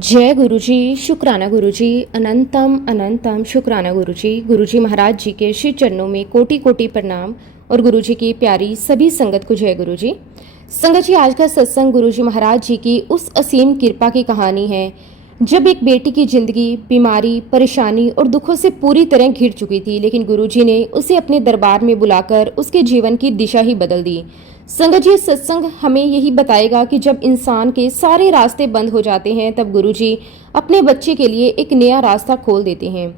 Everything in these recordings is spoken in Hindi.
जय गुरुजी, शुक्राना गुरुजी, अनंतम अनंतम शुक्राना गुरुजी। गुरुजी महाराज जी के श्री चरणों में कोटि कोटि प्रणाम और गुरुजी की प्यारी सभी संगत को जय गुरुजी। संगत जी, आज का सत्संग गुरुजी महाराज जी की उस असीम कृपा की कहानी है जब एक बेटी की जिंदगी बीमारी, परेशानी और दुखों से पूरी तरह घिर चुकी थी, लेकिन गुरुजी ने उसे अपने दरबार में बुलाकर उसके जीवन की दिशा ही बदल दी। संगत जी, सत्संग हमें यही बताएगा कि जब इंसान के सारे रास्ते बंद हो जाते हैं तब गुरुजी अपने बच्चे के लिए एक नया रास्ता खोल देते हैं।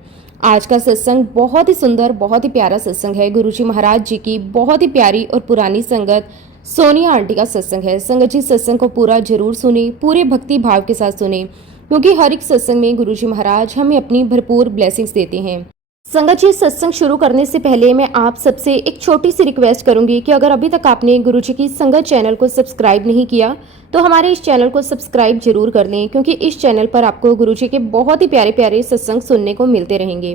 आज का सत्संग बहुत ही सुंदर, बहुत ही प्यारा सत्संग है। गुरुजी महाराज जी की बहुत ही प्यारी और पुरानी संगत सोनिया आंटी का सत्संग है। संगत जी, सत्संग को पूरा जरूर सुने, पूरे भक्ति भाव के साथ सुने, क्योंकि हर एक सत्संग में गुरुजी महाराज हमें अपनी भरपूर ब्लेसिंग्स देते हैं। संगत जी, सत्संग शुरू करने से पहले मैं आप सबसे एक छोटी सी रिक्वेस्ट करूंगी कि अगर अभी तक आपने गुरुजी की संगत चैनल को सब्सक्राइब नहीं किया तो हमारे इस चैनल को सब्सक्राइब जरूर कर लें, क्योंकि इस चैनल पर आपको गुरुजी के बहुत ही प्यारे प्यारे सत्संग सुनने को मिलते रहेंगे।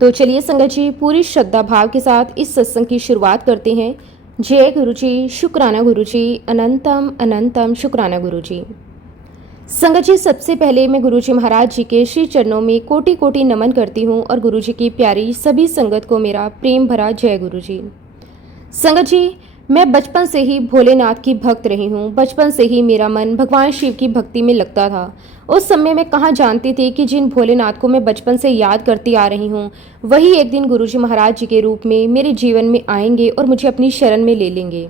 तो चलिए संगत जी, पूरी श्रद्धा भाव के साथ इस सत्संग की शुरुआत करते हैं। जय गुरुजी, शुक्राना गुरुजी, अनंतम अनंतम शुक्राना गुरुजी। संगत जी, सबसे पहले मैं गुरुजी महाराज जी के श्री चरणों में कोटि कोटि नमन करती हूँ और गुरुजी की प्यारी सभी संगत को मेरा प्रेम भरा जय गुरुजी। संगत जी, मैं बचपन से ही भोलेनाथ की भक्त रही हूँ। बचपन से ही मेरा मन भगवान शिव की भक्ति में लगता था। उस समय मैं कहाँ जानती थी कि जिन भोलेनाथ को मैं बचपन से याद करती आ रही हूँ वही एक दिन गुरुजी महाराज जी के रूप में मेरे जीवन में आएंगे और मुझे अपनी शरण में ले लेंगे।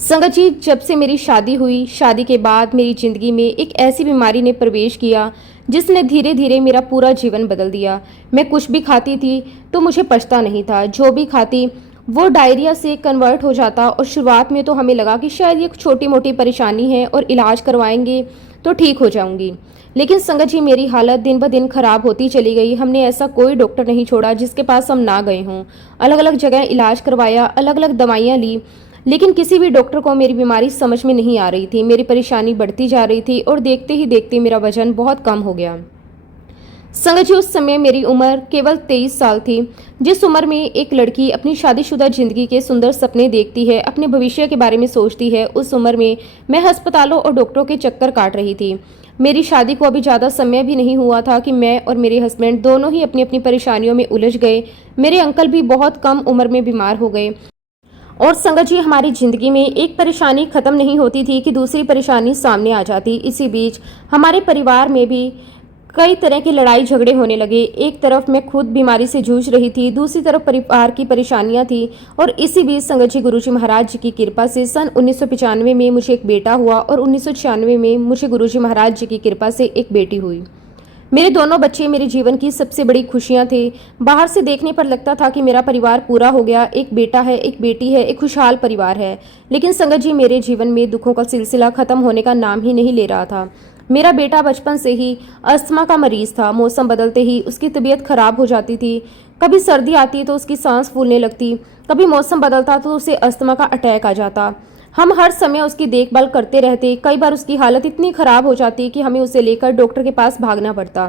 संगत जी, जब से मेरी शादी हुई, शादी के बाद मेरी ज़िंदगी में एक ऐसी बीमारी ने प्रवेश किया जिसने धीरे धीरे मेरा पूरा जीवन बदल दिया। मैं कुछ भी खाती थी तो मुझे पछता नहीं था। जो भी खाती वो डायरिया से कन्वर्ट हो जाता और शुरुआत में तो हमें लगा कि शायद ये छोटी मोटी परेशानी है और इलाज करवाएंगे तो ठीक हो जाऊंगी। लेकिन संगत जी, मेरी हालत दिन ब दिन खराब होती चली गई। हमने ऐसा कोई डॉक्टर नहीं छोड़ा जिसके पास हम ना गए हों। अलग अलग जगह इलाज करवाया, अलग अलग दवाइयाँ ली, लेकिन किसी भी डॉक्टर को मेरी बीमारी समझ में नहीं आ रही थी। मेरी परेशानी बढ़ती जा रही थी और देखते ही देखते मेरा वजन बहुत कम हो गया। संगत जी, उस समय मेरी उम्र केवल 23 साल थी। जिस उम्र में एक लड़की अपनी शादीशुदा जिंदगी के सुंदर सपने देखती है, अपने भविष्य के बारे में सोचती है, उस उम्र में मैं अस्पतालों और डॉक्टरों के चक्कर काट रही थी। मेरी शादी को अभी ज़्यादा समय भी नहीं हुआ था कि मैं और मेरे हस्बैंड दोनों ही अपनी अपनी परेशानियों में उलझ गए। मेरे अंकल भी बहुत कम उम्र में बीमार हो गए और संगत जी, हमारी ज़िंदगी में एक परेशानी ख़त्म नहीं होती थी कि दूसरी परेशानी सामने आ जाती। इसी बीच हमारे परिवार में भी कई तरह की लड़ाई झगड़े होने लगे। एक तरफ मैं खुद बीमारी से जूझ रही थी, दूसरी तरफ परिवार की परेशानियां थी। और इसी बीच संगत जी, गुरुजी महाराज जी की कृपा से सन 1995 में मुझे एक बेटा हुआ और 1996 में मुझे गुरुजी महाराज जी की कृपा से एक बेटी हुई। मेरे दोनों बच्चे मेरे जीवन की सबसे बड़ी खुशियां थे। बाहर से देखने पर लगता था कि मेरा परिवार पूरा हो गया, एक बेटा है, एक बेटी है, एक खुशहाल परिवार है। लेकिन संगत जी, मेरे जीवन में दुखों का सिलसिला खत्म होने का नाम ही नहीं ले रहा था। मेरा बेटा बचपन से ही अस्थमा का मरीज था। मौसम बदलते ही उसकी तबीयत खराब हो जाती थी। कभी सर्दी आती तो उसकी सांस फूलने लगती, कभी मौसम बदलता तो उसे अस्थमा का अटैक आ जाता। हम हर समय उसकी देखभाल करते रहते। कई बार उसकी हालत इतनी खराब हो जाती कि हमें उसे लेकर डॉक्टर के पास भागना पड़ता,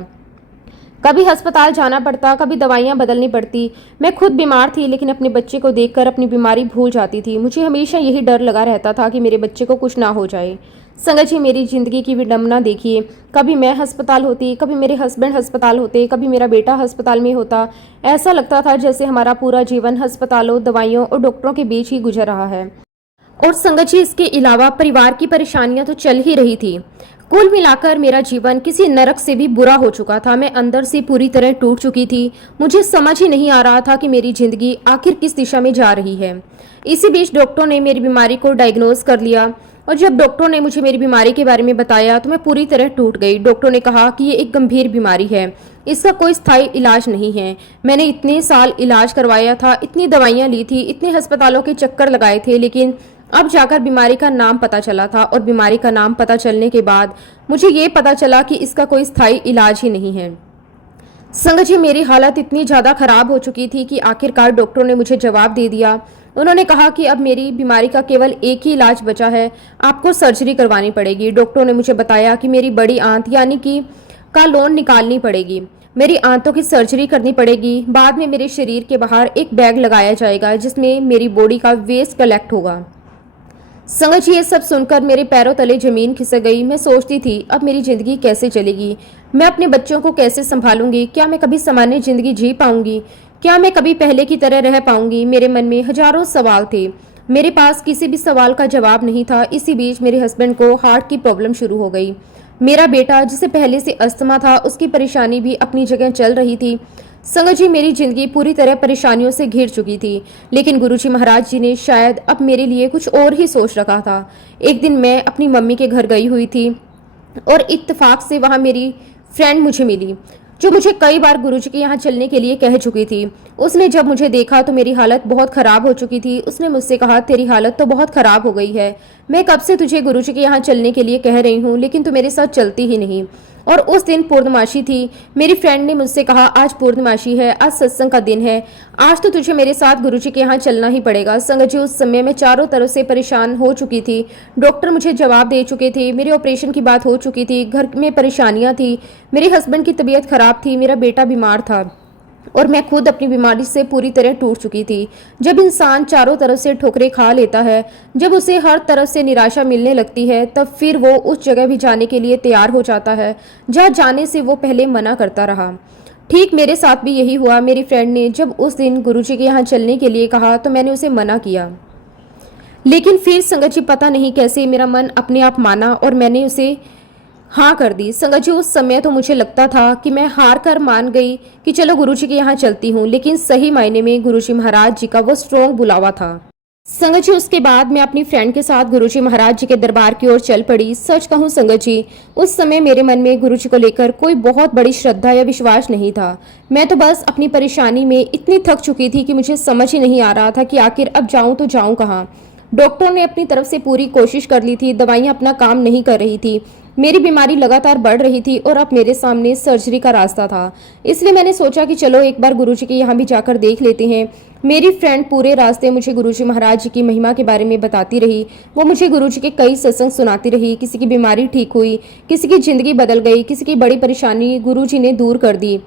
कभी अस्पताल जाना पड़ता, कभी दवाइयाँ बदलनी पड़ती। मैं खुद बीमार थी, लेकिन अपने बच्चे को देखकर अपनी बीमारी भूल जाती थी। मुझे हमेशा यही डर लगा रहता था कि मेरे बच्चे को कुछ ना हो जाए। संगत जी, मेरी ज़िंदगी की विडंबना देखिए। कभी मैं अस्पताल होती, कभी मेरे हस्बैंड अस्पताल होते, कभी मेरा बेटा अस्पताल में होता। ऐसा लगता था जैसे हमारा पूरा जीवन अस्पतालों, दवाइयों और डॉक्टरों के बीच ही गुजर रहा है। और संगत जी, इसके अलावा परिवार की परेशानियां तो चल ही रही थी। कुल मिलाकर मेरा जीवन किसी नरक से भी बुरा हो चुका था। मैं अंदर से पूरी तरह टूट चुकी थी। मुझे समझ ही नहीं आ रहा था कि मेरी जिंदगी आखिर किस दिशा में जा रही है। इसी बीच डॉक्टरों ने मेरी बीमारी को डायग्नोज कर लिया और जब डॉक्टरों ने मुझे मेरी बीमारी के बारे में बताया तो मैं पूरी तरह टूट गई। डॉक्टरों ने कहा कि ये एक गंभीर बीमारी है, इसका कोई स्थायी इलाज नहीं है। मैंने इतने साल इलाज करवाया था, इतनी दवाइयाँ ली थी, इतने अस्पतालों के चक्कर लगाए थे, लेकिन अब जाकर बीमारी का नाम पता चला था। और बीमारी का नाम पता चलने के बाद मुझे ये पता चला कि इसका कोई स्थायी इलाज ही नहीं है। संगत जी, मेरी हालत इतनी ज़्यादा खराब हो चुकी थी कि आखिरकार डॉक्टरों ने मुझे जवाब दे दिया। उन्होंने कहा कि अब मेरी बीमारी का केवल एक ही इलाज बचा है, आपको सर्जरी करवानी पड़ेगी। डॉक्टरों ने मुझे बताया कि मेरी बड़ी आंत यानी कि का लोन निकालनी पड़ेगी, मेरी आंतों की सर्जरी करनी पड़ेगी। बाद में मेरे शरीर के बाहर एक बैग लगाया जाएगा जिसमें मेरी बॉडी का वेस्ट कलेक्ट होगा। संगत जी, ये सब सुनकर मेरे पैरों तले जमीन खिसक गई। मैं सोचती थी अब मेरी जिंदगी कैसे चलेगी, मैं अपने बच्चों को कैसे संभालूंगी, क्या मैं कभी सामान्य जिंदगी जी पाऊंगी, क्या मैं कभी पहले की तरह रह पाऊंगी। मेरे मन में हजारों सवाल थे, मेरे पास किसी भी सवाल का जवाब नहीं था। इसी बीच मेरे हस्बैंड को हार्ट की प्रॉब्लम शुरू हो गई। मेरा बेटा जिसे पहले से अस्थमा था, उसकी परेशानी भी अपनी जगह चल रही थी। संगत जी, मेरी जिंदगी पूरी तरह परेशानियों से घिर चुकी थी, लेकिन गुरुजी महाराज जी ने शायद अब मेरे लिए कुछ और ही सोच रखा था। एक दिन मैं अपनी मम्मी के घर गई हुई थी और इत्तेफाक से वहां मेरी फ्रेंड मुझे मिली, जो मुझे कई बार गुरुजी के यहाँ चलने के लिए कह चुकी थी। उसने जब मुझे देखा तो मेरी हालत बहुत खराब हो चुकी थी। उसने मुझसे कहा, तेरी हालत तो बहुत खराब हो गई है, मैं कब से तुझे गुरुजी के यहाँ चलने के लिए कह रही हूँ, लेकिन तू मेरे साथ चलती ही नहीं। और उस दिन पूर्णमासी थी। मेरी फ्रेंड ने मुझसे कहा, आज पूर्णमासी है, आज सत्संग का दिन है, आज तो तुझे मेरे साथ गुरुजी के यहाँ चलना ही पड़ेगा। संगत जी, उस समय मैं चारों तरफ से परेशान हो चुकी थी। डॉक्टर मुझे जवाब दे चुके थे, मेरे ऑपरेशन की बात हो चुकी थी, घर में परेशानियां थी, मेरे हस्बैंड की तबीयत खराब थी, मेरा बेटा बीमार था और मैं खुद अपनी बीमारी से पूरी तरह टूट चुकी थी। जब इंसान चारों तरफ से ठोकरें खा लेता है, जब उसे हर तरफ से निराशा मिलने लगती है, तब फिर वो उस जगह भी जाने के लिए तैयार हो जाता है जहाँ जाने से वो पहले मना करता रहा। ठीक मेरे साथ भी यही हुआ। मेरी फ्रेंड ने जब उस दिन गुरुजी के यहाँ चलने के लिए कहा तो मैंने उसे मना किया, लेकिन फिर संगत जी पता नहीं कैसे मेरा मन अपने आप माना और मैंने उसे हाँ कर दी। संगत जी, उस समय तो मुझे लगता था कि मैं हार कर मान गई कि चलो गुरुजी के यहाँ चलती हूँ, लेकिन सही मायने में गुरुजी महाराज जी का वो स्ट्रॉन्ग बुलावा था। संगत जी, उसके बाद मैं अपनी फ्रेंड के साथ गुरुजी महाराज जी के दरबार की ओर चल पड़ी। सच कहूँ संगत जी, उस समय मेरे मन में गुरुजी को लेकर कोई बहुत बड़ी श्रद्धा या विश्वास नहीं था। मैं तो बस अपनी परेशानी में इतनी थक चुकी थी कि मुझे समझ ही नहीं आ रहा था कि आखिर अब जाऊं तो जाऊं कहाँ। डॉक्टरों ने अपनी तरफ से पूरी कोशिश कर ली थी, दवाइयां अपना काम नहीं कर रही थी, मेरी बीमारी लगातार बढ़ रही थी और अब मेरे सामने सर्जरी का रास्ता था। इसलिए मैंने सोचा कि चलो एक बार गुरुजी के यहाँ भी जाकर देख लेते हैं। मेरी फ्रेंड पूरे रास्ते मुझे गुरुजी महाराज जी की महिमा के बारे में बताती रही। वो मुझे गुरुजी के कई सत्संग सुनाती रही। किसी की बीमारी ठीक हुई, किसी की जिंदगी बदल गई, किसी की बड़ी परेशानी गुरुजी ने दूर कर दी।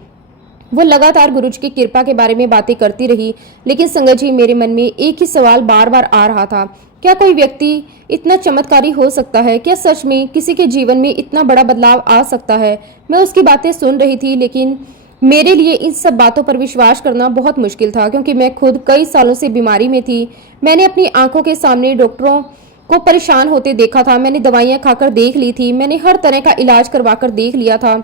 वो लगातार गुरुजी की कृपा के बारे में बातें करती रही। लेकिन संगत जी, मेरे मन में एक ही सवाल बार बार आ रहा था, क्या कोई व्यक्ति इतना चमत्कारी हो सकता है? क्या सच में किसी के जीवन में इतना बड़ा बदलाव आ सकता है? मैं उसकी बातें सुन रही थी, लेकिन मेरे लिए इन सब बातों पर विश्वास करना बहुत मुश्किल था, क्योंकि मैं खुद कई सालों से बीमारी में थी। मैंने अपनी आंखों के सामने डॉक्टरों को परेशान होते देखा था, मैंने दवाइयां खाकर देख ली थी, मैंने हर तरह का इलाज करवाकर देख लिया था।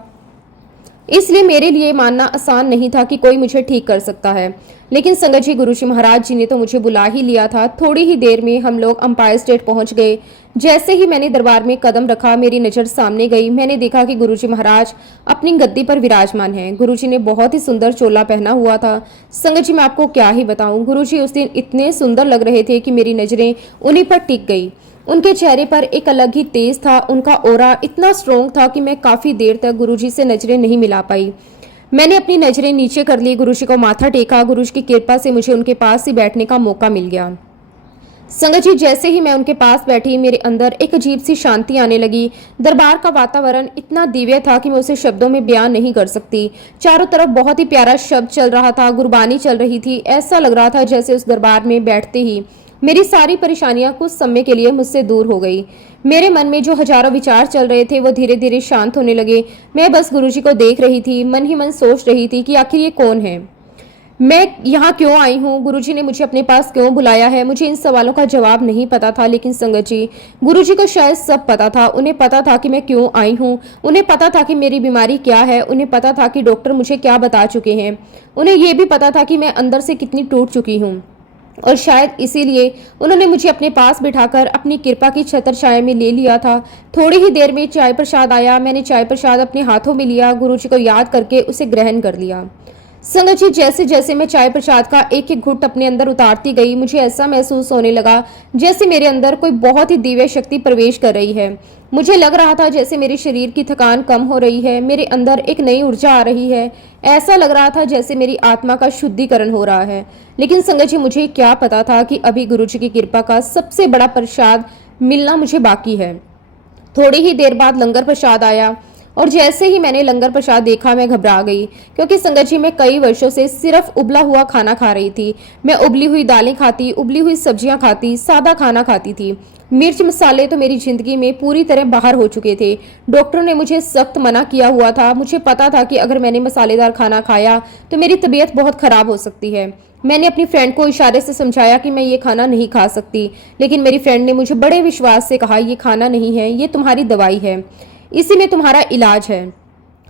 इसलिए मेरे लिए मानना आसान नहीं था कि कोई मुझे ठीक कर सकता है। लेकिन संगत जी, गुरुजी महाराज जी ने तो मुझे बुला ही लिया था। थोड़ी ही देर में हम लोग अंपायर स्टेट पहुंच गए। जैसे ही मैंने दरबार में कदम रखा, मेरी नज़र सामने गई। मैंने देखा कि गुरुजी महाराज अपनी गद्दी पर विराजमान हैं। गुरुजी ने बहुत ही सुंदर चोला पहना हुआ था। संगत जी, मैं आपको क्या ही बताऊं, गुरुजी उस दिन इतने सुंदर लग रहे थे कि मेरी नज़रें उन्हीं पर टिक गई। उनके चेहरे पर एक अलग ही तेज था, उनका ऑरा इतना स्ट्रॉन्ग था कि मैं काफी देर तक गुरुजी से नजरें नहीं मिला पाई। मैंने अपनी नजरें नीचे कर ली, गुरुजी को माथा टेका। गुरुजी की कृपा से मुझे उनके पास ही बैठने का मौका मिल गया। संगत जी, जैसे ही मैं उनके पास बैठी, मेरे अंदर एक अजीब सी शांति आने लगी। दरबार का वातावरण इतना दिव्य था कि मैं उसे शब्दों में बयान नहीं कर सकती। चारों तरफ बहुत ही प्यारा शब्द चल रहा था, गुरबानी चल रही थी। ऐसा लग रहा था जैसे उस दरबार में बैठते ही मेरी सारी परेशानियां कुछ समय के लिए मुझसे दूर हो गई। मेरे मन में जो हजारों विचार चल रहे थे वो धीरे धीरे शांत होने लगे। मैं बस गुरुजी को देख रही थी, मन ही मन सोच रही थी कि आखिर ये कौन है, मैं यहाँ क्यों आई हूँ, गुरुजी ने मुझे अपने पास क्यों बुलाया है। मुझे इन सवालों का जवाब नहीं पता था, लेकिन संगत जी, गुरुजी को शायद सब पता था। उन्हें पता था कि मैं क्यों आई हूँ, उन्हें पता था कि मेरी बीमारी क्या है, उन्हें पता था कि डॉक्टर मुझे क्या बता चुके हैं, उन्हें यह भी पता था कि मैं अंदर से कितनी टूट चुकी हूँ। और शायद इसीलिए उन्होंने मुझे अपने पास बिठाकर अपनी कृपा की छत्र छाया में ले लिया था। थोड़ी ही देर में चाय प्रसाद आया। मैंने चाय प्रसाद अपने हाथों में लिया, गुरुजी को याद करके उसे ग्रहण कर लिया। संगत जी, जैसे जैसे मैं चाय प्रसाद का एक एक घुट अपने अंदर उतारती गई, मुझे ऐसा महसूस होने लगा जैसे मेरे अंदर कोई बहुत ही दिव्य शक्ति प्रवेश कर रही है। मुझे लग रहा था जैसे मेरे शरीर की थकान कम हो रही है, मेरे अंदर एक नई ऊर्जा आ रही है। ऐसा लग रहा था जैसे मेरी आत्मा का शुद्धिकरण हो रहा है। लेकिन संगत जी, मुझे क्या पता था कि अभी गुरुजी की कृपा का सबसे बड़ा प्रसाद मिलना मुझे बाकी है। थोड़ी ही देर बाद लंगर प्रसाद आया। और जैसे ही मैंने लंगर प्रसाद देखा मैं घबरा गई, क्योंकि संगत जी मैं कई वर्षों से सिर्फ उबला हुआ खाना खा रही थी। मैं उबली हुई दालें खाती, उबली हुई सब्जियां खाती, सादा खाना खाती थी। मिर्च मसाले तो मेरी जिंदगी में पूरी तरह बाहर हो चुके थे। डॉक्टर ने मुझे सख्त मना किया हुआ था। मुझे पता था कि अगर मैंने मसालेदार खाना खाया तो मेरी तबीयत बहुत खराब हो सकती है। मैंने अपनी फ्रेंड को इशारे से समझाया कि मैं ये खाना नहीं खा सकती, लेकिन मेरी फ्रेंड ने मुझे बड़े विश्वास से कहा, ये खाना नहीं है, ये तुम्हारी दवाई है, इसी में तुम्हारा इलाज है।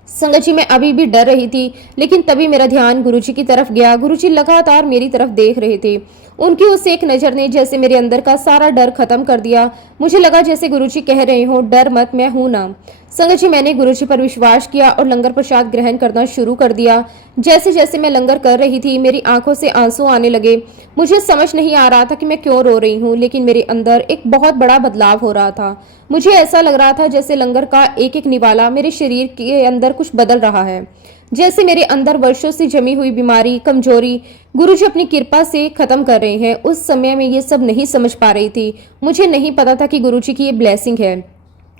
संगत जी मैं अभी भी डर रही थी, लेकिन तभी मेरा ध्यान गुरुजी की तरफ गया। गुरुजी लगातार मेरी तरफ देख रहे थे। उनकी उस एक नजर ने जैसे मेरे अंदर का सारा डर खत्म कर दिया। मुझे लगा जैसे गुरुजी कह रहे हो, डर मत, मैं हूं ना। संगत जी मैंने गुरुजी पर विश्वास किया और लंगर प्रसाद ग्रहण करना शुरू कर दिया। जैसे जैसे मैं लंगर कर रही थी मेरी आंखों से आंसू आने लगे। मुझे समझ नहीं आ रहा था कि मैं क्यों रो रही हूँ, लेकिन मेरे अंदर एक बहुत बड़ा बदलाव हो रहा था। मुझे ऐसा लग रहा था जैसे लंगर का एक एक निवाला मेरे शरीर के अंदर कुछ बदल रहा है, जैसे मेरे अंदर वर्षों से जमी हुई बीमारी, कमजोरी गुरुजी अपनी कृपा से खत्म कर रहे हैं। उस समय में ये सब नहीं समझ पा रही थी। मुझे नहीं पता था कि गुरुजी की ये ब्लेसिंग है।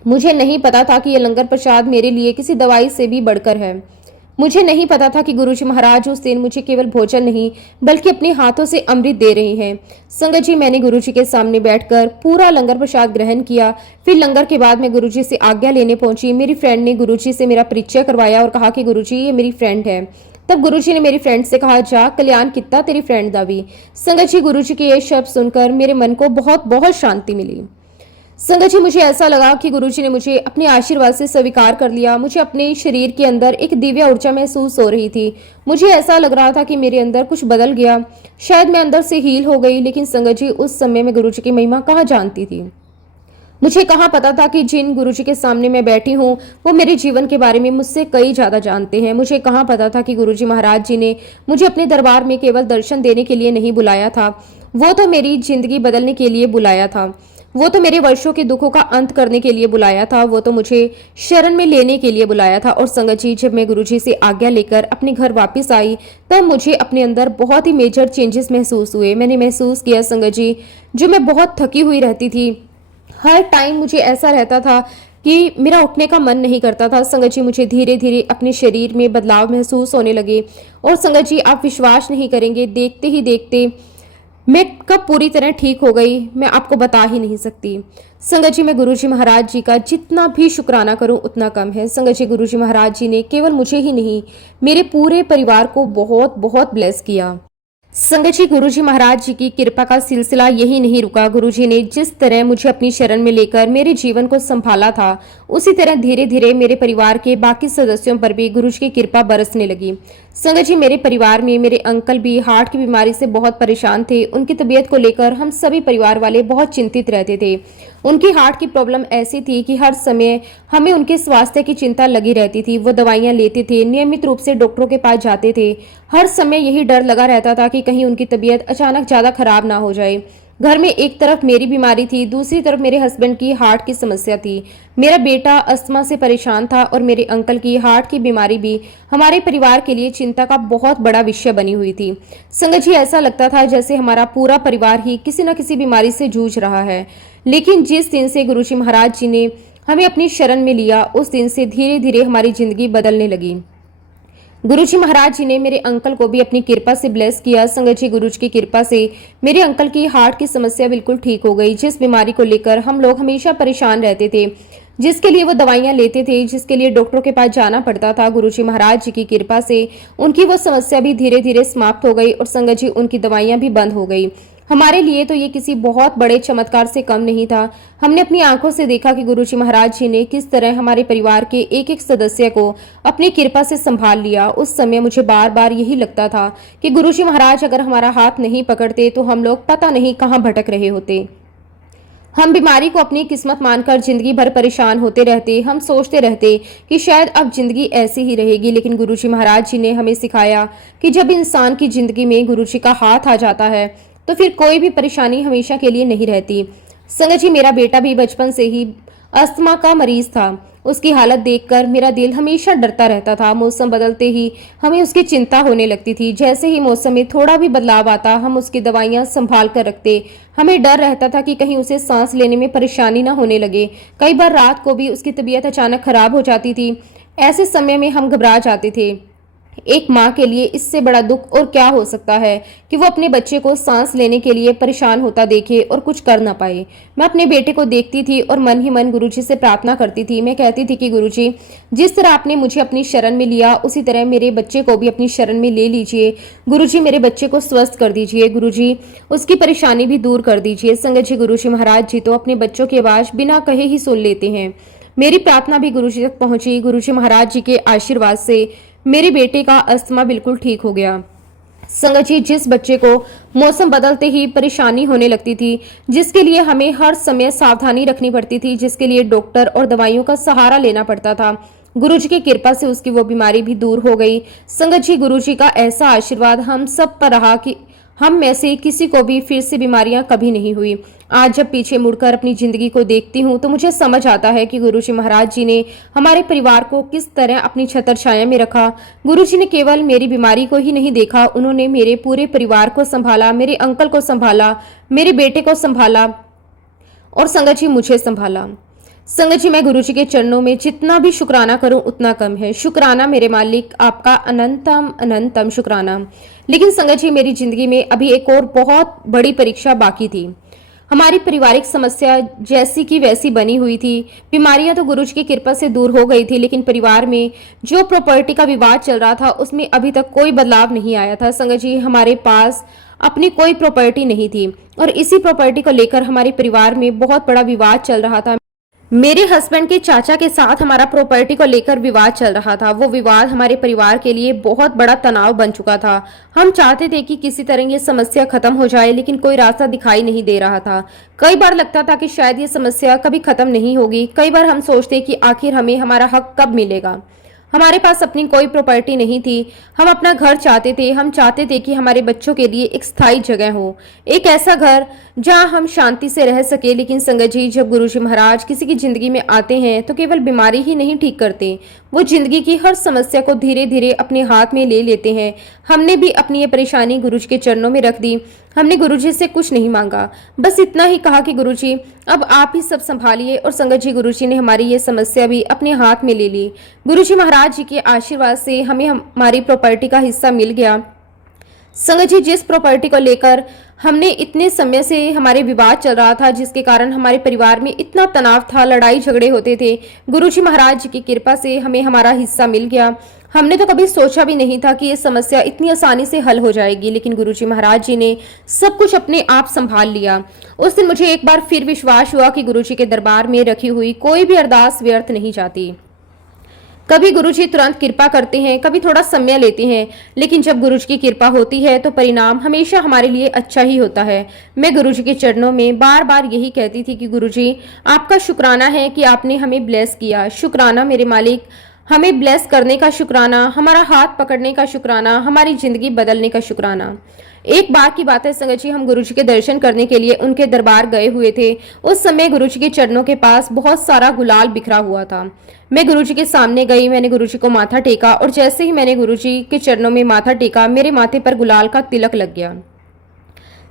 मुझे नहीं पता था कि ये लंगर प्रसाद मेरे लिए किसी दवाई से भी बढ़कर है। मुझे नहीं पता था कि गुरुजी महाराज उस दिन मुझे केवल भोजन नहीं बल्कि अपने हाथों से अमृत दे रहे हैं। संगत जी मैंने गुरुजी के सामने बैठकर पूरा लंगर प्रसाद ग्रहण किया। फिर लंगर के बाद मैं गुरुजी से आज्ञा लेने पहुंची। मेरी फ्रेंड ने गुरुजी से मेरा परिचय करवाया और कहा कि गुरुजी ये मेरी फ्रेंड है। तब गुरुजी ने मेरी फ्रेंड से कहा, जा कल्याण कितना तेरी फ्रेंड दा भी। संगत जी गुरुजी के ये शब्द सुनकर मेरे मन को बहुत बहुत शांति मिली। संगत जी मुझे ऐसा लगा कि गुरुजी ने मुझे अपने आशीर्वाद से स्वीकार कर लिया। मुझे अपने शरीर के अंदर एक दिव्य ऊर्जा महसूस हो रही थी। मुझे ऐसा लग रहा था कि मेरे अंदर कुछ बदल गया, शायद मैं अंदर से हील हो गई। लेकिन संगत जी उस समय में गुरुजी की महिमा कहाँ जानती थी। मुझे कहाँ पता था कि जिन गुरुजी के सामने मैं बैठी हूँ वो मेरे जीवन के बारे में मुझसे कई ज्यादा जानते हैं। मुझे कहाँ पता था कि गुरुजी महाराज जी ने मुझे अपने दरबार में केवल दर्शन देने के लिए नहीं बुलाया था, वो तो मेरी जिंदगी बदलने के लिए बुलाया था। वो तो मेरे वर्षों के दुखों का अंत करने के लिए बुलाया था। वो तो मुझे शरण में लेने के लिए बुलाया था। और संगत जी जब मैं गुरुजी से आज्ञा लेकर अपने घर वापस आई तब मुझे अपने अंदर बहुत ही मेजर चेंजेस महसूस हुए। मैंने महसूस किया संगत जी, जो मैं बहुत थकी हुई रहती थी, हर टाइम मुझे ऐसा रहता था कि मेरा उठने का मन नहीं करता था। संगत जी मुझे धीरे धीरे अपने शरीर में बदलाव महसूस होने लगे। और संगत जी आप विश्वास नहीं करेंगे, देखते ही देखते मैं कब पूरी तरह ठीक हो गई मैं आपको बता ही नहीं सकती। संगत जी मैं गुरुजी महाराज जी का जितना भी शुक्राना करूं उतना कम है। संगत जी गुरुजी महाराज जी ने केवल मुझे ही नहीं मेरे पूरे परिवार को बहुत बहुत ब्लेस किया। संगत जी गुरुजी महाराज जी की कृपा का सिलसिला यही नहीं रुका। गुरुजी ने जिस तरह मुझे अपनी शरण में लेकर मेरे जीवन को संभाला था, उसी तरह धीरे धीरे मेरे परिवार के बाकी सदस्यों पर भी गुरुजी की कृपा बरसने लगी। संगत जी मेरे परिवार में मेरे अंकल भी हार्ट की बीमारी से बहुत परेशान थे। उनकी तबीयत को लेकर हम सभी परिवार वाले बहुत चिंतित रहते थे। उनकी हार्ट की प्रॉब्लम ऐसी थी कि हर समय हमें उनके स्वास्थ्य की चिंता लगी रहती थी। वो दवाइयां लेते थे, नियमित रूप से डॉक्टरों के पास जाते थे। हर समय यही डर लगा रहता था कि कहीं उनकी तबीयत अचानक ज्यादा खराब ना हो जाए। घर में एक तरफ मेरी बीमारी थी, दूसरी तरफ मेरे हस्बैंड की हार्ट की समस्या थी। मेरा बेटा अस्थमा से परेशान था और मेरे अंकल की हार्ट की बीमारी भी हमारे परिवार के लिए चिंता का बहुत बड़ा विषय बनी हुई थी। संगत जी ऐसा लगता था जैसे हमारा पूरा परिवार ही किसी न किसी बीमारी से जूझ रहा है। लेकिन जिस दिन से गुरुजी महाराज जी ने हमें अपनी शरण में लिया, उस दिन से धीरे धीरे हमारी जिंदगी बदलने लगी। गुरुजी महाराज जी ने मेरे अंकल को भी अपनी कृपा से ब्लेस किया। संगत जी गुरुजी की कृपा से मेरे अंकल की हार्ट की समस्या बिल्कुल ठीक हो गई। जिस बीमारी को लेकर हम लोग हमेशा परेशान रहते थे, जिसके लिए वो दवाइयां लेते थे, जिसके लिए डॉक्टरों के पास जाना पड़ता था, गुरुजी महाराज जी की कृपा से उनकी वो समस्या भी धीरे धीरे समाप्त हो गई और संगत जी उनकी दवाइयां भी बंद हो गई। हमारे लिए तो ये किसी बहुत बड़े चमत्कार से कम नहीं था। हमने अपनी आंखों से देखा कि गुरुजी महाराज जी ने किस तरह हमारे परिवार के एक एक सदस्य को अपनी कृपा से संभाल लिया। उस समय मुझे बार बार यही लगता था कि गुरुजी महाराज अगर हमारा हाथ नहीं पकड़ते तो हम लोग पता नहीं कहाँ भटक रहे होते। हम बीमारी को अपनी किस्मत मानकर जिंदगी भर परेशान होते रहते। हम सोचते रहते कि शायद अब जिंदगी ऐसी ही रहेगी। लेकिन गुरुजी महाराज जी ने हमें सिखाया कि जब इंसान की जिंदगी में गुरुजी का हाथ आ जाता है तो फिर कोई भी परेशानी हमेशा के लिए नहीं रहती। संगत जी मेरा बेटा भी बचपन से ही अस्थमा का मरीज था। उसकी हालत देखकर मेरा दिल हमेशा डरता रहता था। मौसम बदलते ही हमें उसकी चिंता होने लगती थी। जैसे ही मौसम में थोड़ा भी बदलाव आता, हम उसकी दवाइयां संभाल कर रखते। हमें डर रहता था कि कहीं उसे सांस लेने में परेशानी ना होने लगे। कई बार रात को भी उसकी तबीयत अचानक खराब हो जाती थी। ऐसे समय में हम घबरा जाते थे। एक माँ के लिए इससे बड़ा दुख और क्या हो सकता है कि वो अपने बच्चे को सांस लेने के लिए परेशान होता देखे और कुछ कर ना पाए। मैं अपने बेटे को देखती थी और मन ही मन गुरुजी से प्रार्थना करती थी। मैं कहती थी कि गुरुजी, जिस तरह आपने मुझे अपनी शरण में लिया, उसी तरह मेरे बच्चे को भी अपनी शरण में ले लीजिए। गुरुजी, मेरे बच्चे को स्वस्थ कर दीजिए। गुरुजी, उसकी परेशानी भी दूर कर दीजिए। संगत जी, गुरुजी महाराज जी तो अपने बच्चों की आवाज बिना कहे ही सुन लेते हैं। मेरी प्रार्थना भी गुरुजी तक पहुंची। गुरुजी महाराज जी के आशीर्वाद से मेरे बेटे का अस्थमा बिल्कुल ठीक हो गया। संगत जी, जिस बच्चे को मौसम बदलते ही परेशानी होने लगती थी, जिसके लिए हमें हर समय सावधानी रखनी पड़ती थी, जिसके लिए डॉक्टर और दवाइयों का सहारा लेना पड़ता था, गुरुजी की कृपा से उसकी वो बीमारी भी दूर हो गई। संगत जी, गुरुजी का ऐसा आशीर्वाद हम सब पर रहा कि हम में से किसी को भी फिर से बीमारियां कभी नहीं हुई। आज जब पीछे मुड़कर अपनी जिंदगी को देखती हूँ तो मुझे समझ आता है कि गुरुजी महाराज जी ने हमारे परिवार को किस तरह अपनी छत्र छाया में रखा। गुरुजी ने केवल मेरी बीमारी को ही नहीं देखा, उन्होंने मेरे पूरे परिवार को संभाला, मेरे अंकल को संभाला, मेरे बेटे को संभाला और संगत जी मुझे संभाला। संगत जी, मैं गुरुजी के चरणों में जितना भी शुक्राना करूं उतना कम है। शुक्राना मेरे मालिक, आपका अनंतम अनंतम शुक्राना। लेकिन संगत जी, मेरी जिंदगी में अभी एक और बहुत बड़ी परीक्षा बाकी थी। हमारी पारिवारिक समस्या जैसी की वैसी बनी हुई थी। बीमारियां तो गुरुजी की कृपा से दूर हो गई थी, लेकिन परिवार में जो प्रॉपर्टी का विवाद चल रहा था उसमें अभी तक कोई बदलाव नहीं आया था। संगत जी, हमारे पास अपनी कोई प्रॉपर्टी नहीं थी और इसी प्रॉपर्टी को लेकर हमारे परिवार में बहुत बड़ा विवाद चल रहा था। मेरे हस्बैंड के चाचा के साथ हमारा प्रॉपर्टी को लेकर विवाद चल रहा था। वो विवाद हमारे परिवार के लिए बहुत बड़ा तनाव बन चुका था। हम चाहते थे कि किसी तरह ये समस्या खत्म हो जाए, लेकिन कोई रास्ता दिखाई नहीं दे रहा था। कई बार लगता था कि शायद ये समस्या कभी खत्म नहीं होगी। कई बार हम सोचते कि आखिर हमें हमारा हक कब मिलेगा। हमारे पास अपनी कोई प्रॉपर्टी नहीं थी। हम अपना घर चाहते थे। हम चाहते थे कि हमारे बच्चों के लिए एक स्थायी जगह हो, एक ऐसा घर जहां हम शांति से रह सके। लेकिन संगत जी, जब गुरुजी महाराज किसी की जिंदगी में आते हैं तो केवल बीमारी ही नहीं ठीक करते, वो जिंदगी की हर समस्या को धीरे धीरे अपने हाथ में ले लेते हैं। हमने भी अपनी ये परेशानी गुरुजी के चरणों में रख दी। हमने गुरुजी से कुछ नहीं मांगा, बस इतना ही कहा कि गुरुजी, अब आप ही सब संभालिए। और संगत जी, गुरुजी ने हमारी ये समस्या भी अपने हाथ में ले ली। गुरुजी महाराज जी के आशीर्वाद से हमें हमारी प्रॉपर्टी का हिस्सा मिल गया। संगत जी, जिस प्रॉपर्टी को लेकर हमने इतने समय से हमारे विवाद चल रहा था, जिसके कारण हमारे परिवार में इतना तनाव था, लड़ाई झगड़े होते थे, गुरुजी महाराज जी की कृपा से हमें हमारा हिस्सा मिल गया। हमने तो कभी सोचा भी नहीं था कि ये समस्या इतनी आसानी से हल हो जाएगी, लेकिन गुरुजी महाराज जी ने सब कुछ अपने आप संभाल लिया। उस दिन मुझे एक बार फिर विश्वास हुआ कि गुरुजी के दरबार में रखी हुई कोई भी अरदास व्यर्थ नहीं जाती। कभी गुरुजी तुरंत कृपा करते हैं, कभी थोड़ा समय लेते हैं, लेकिन जब गुरुजी की कृपा होती है तो परिणाम हमेशा हमारे लिए अच्छा ही होता है। मैं गुरुजी के चरणों में बार बार यही कहती थी कि गुरुजी, आपका शुक्राना है कि आपने हमें ब्लेस किया। शुक्राना मेरे मालिक, हमें ब्लेस करने का शुक्राना, हमारा हाथ पकड़ने का शुक्राना, हमारी जिंदगी बदलने का शुक्राना। एक बार की बात है संगत जी, हम गुरुजी के दर्शन करने के लिए उनके दरबार गए हुए थे। उस समय गुरुजी के चरणों के पास बहुत सारा गुलाल बिखरा हुआ था। मैं गुरुजी के सामने गई, मैंने गुरुजी को माथा टेका और जैसे ही मैंने गुरुजी के चरणों में माथा टेका, मेरे माथे पर गुलाल का तिलक लग गया।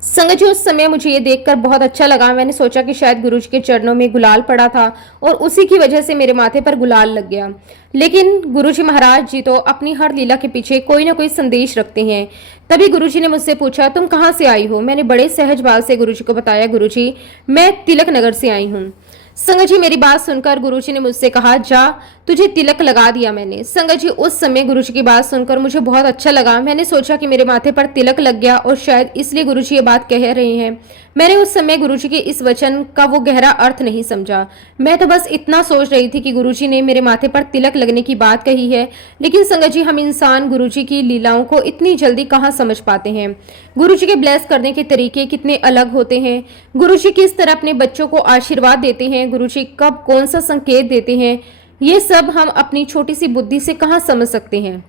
संगत जी, उस समय मुझे ये देखकर बहुत अच्छा लगा। मैंने सोचा कि शायद गुरुजी के चरणों में गुलाल पड़ा था और उसी की वजह से मेरे माथे पर गुलाल लग गया। लेकिन गुरुजी महाराज जी तो अपनी हर लीला के पीछे कोई ना कोई संदेश रखते हैं। तभी गुरुजी ने मुझसे पूछा, तुम कहाँ से आई हो? मैंने बड़े सहज भाव से गुरुजी को बताया, गुरुजी, मैं तिलक नगर से आई हूँ। संगत जी, मेरी बात सुनकर गुरुजी ने मुझसे कहा, जा, तुझे तिलक लगा दिया मैंने। संगत जी, उस समय गुरुजी की बात सुनकर मुझे बहुत अच्छा लगा। मैंने सोचा कि मेरे माथे पर तिलक लग गया और शायद इसलिए गुरुजी ये बात कह रहे हैं। मैंने उस समय गुरुजी के इस वचन का वो गहरा अर्थ नहीं समझा। मैं तो बस इतना सोच रही थी कि गुरुजी ने मेरे माथे पर तिलक लगने की बात कही है। लेकिन संगत जी, हम इंसान गुरुजी की लीलाओं को इतनी जल्दी कहाँ समझ पाते हैं। गुरुजी के ब्लेस करने के तरीके कितने अलग होते हैं। गुरुजी किस तरह अपने बच्चों को आशीर्वाद देते हैं, गुरुजी कब कौन सा संकेत देते हैं, ये सब हम अपनी छोटी सी बुद्धि से कहाँ समझ सकते हैं।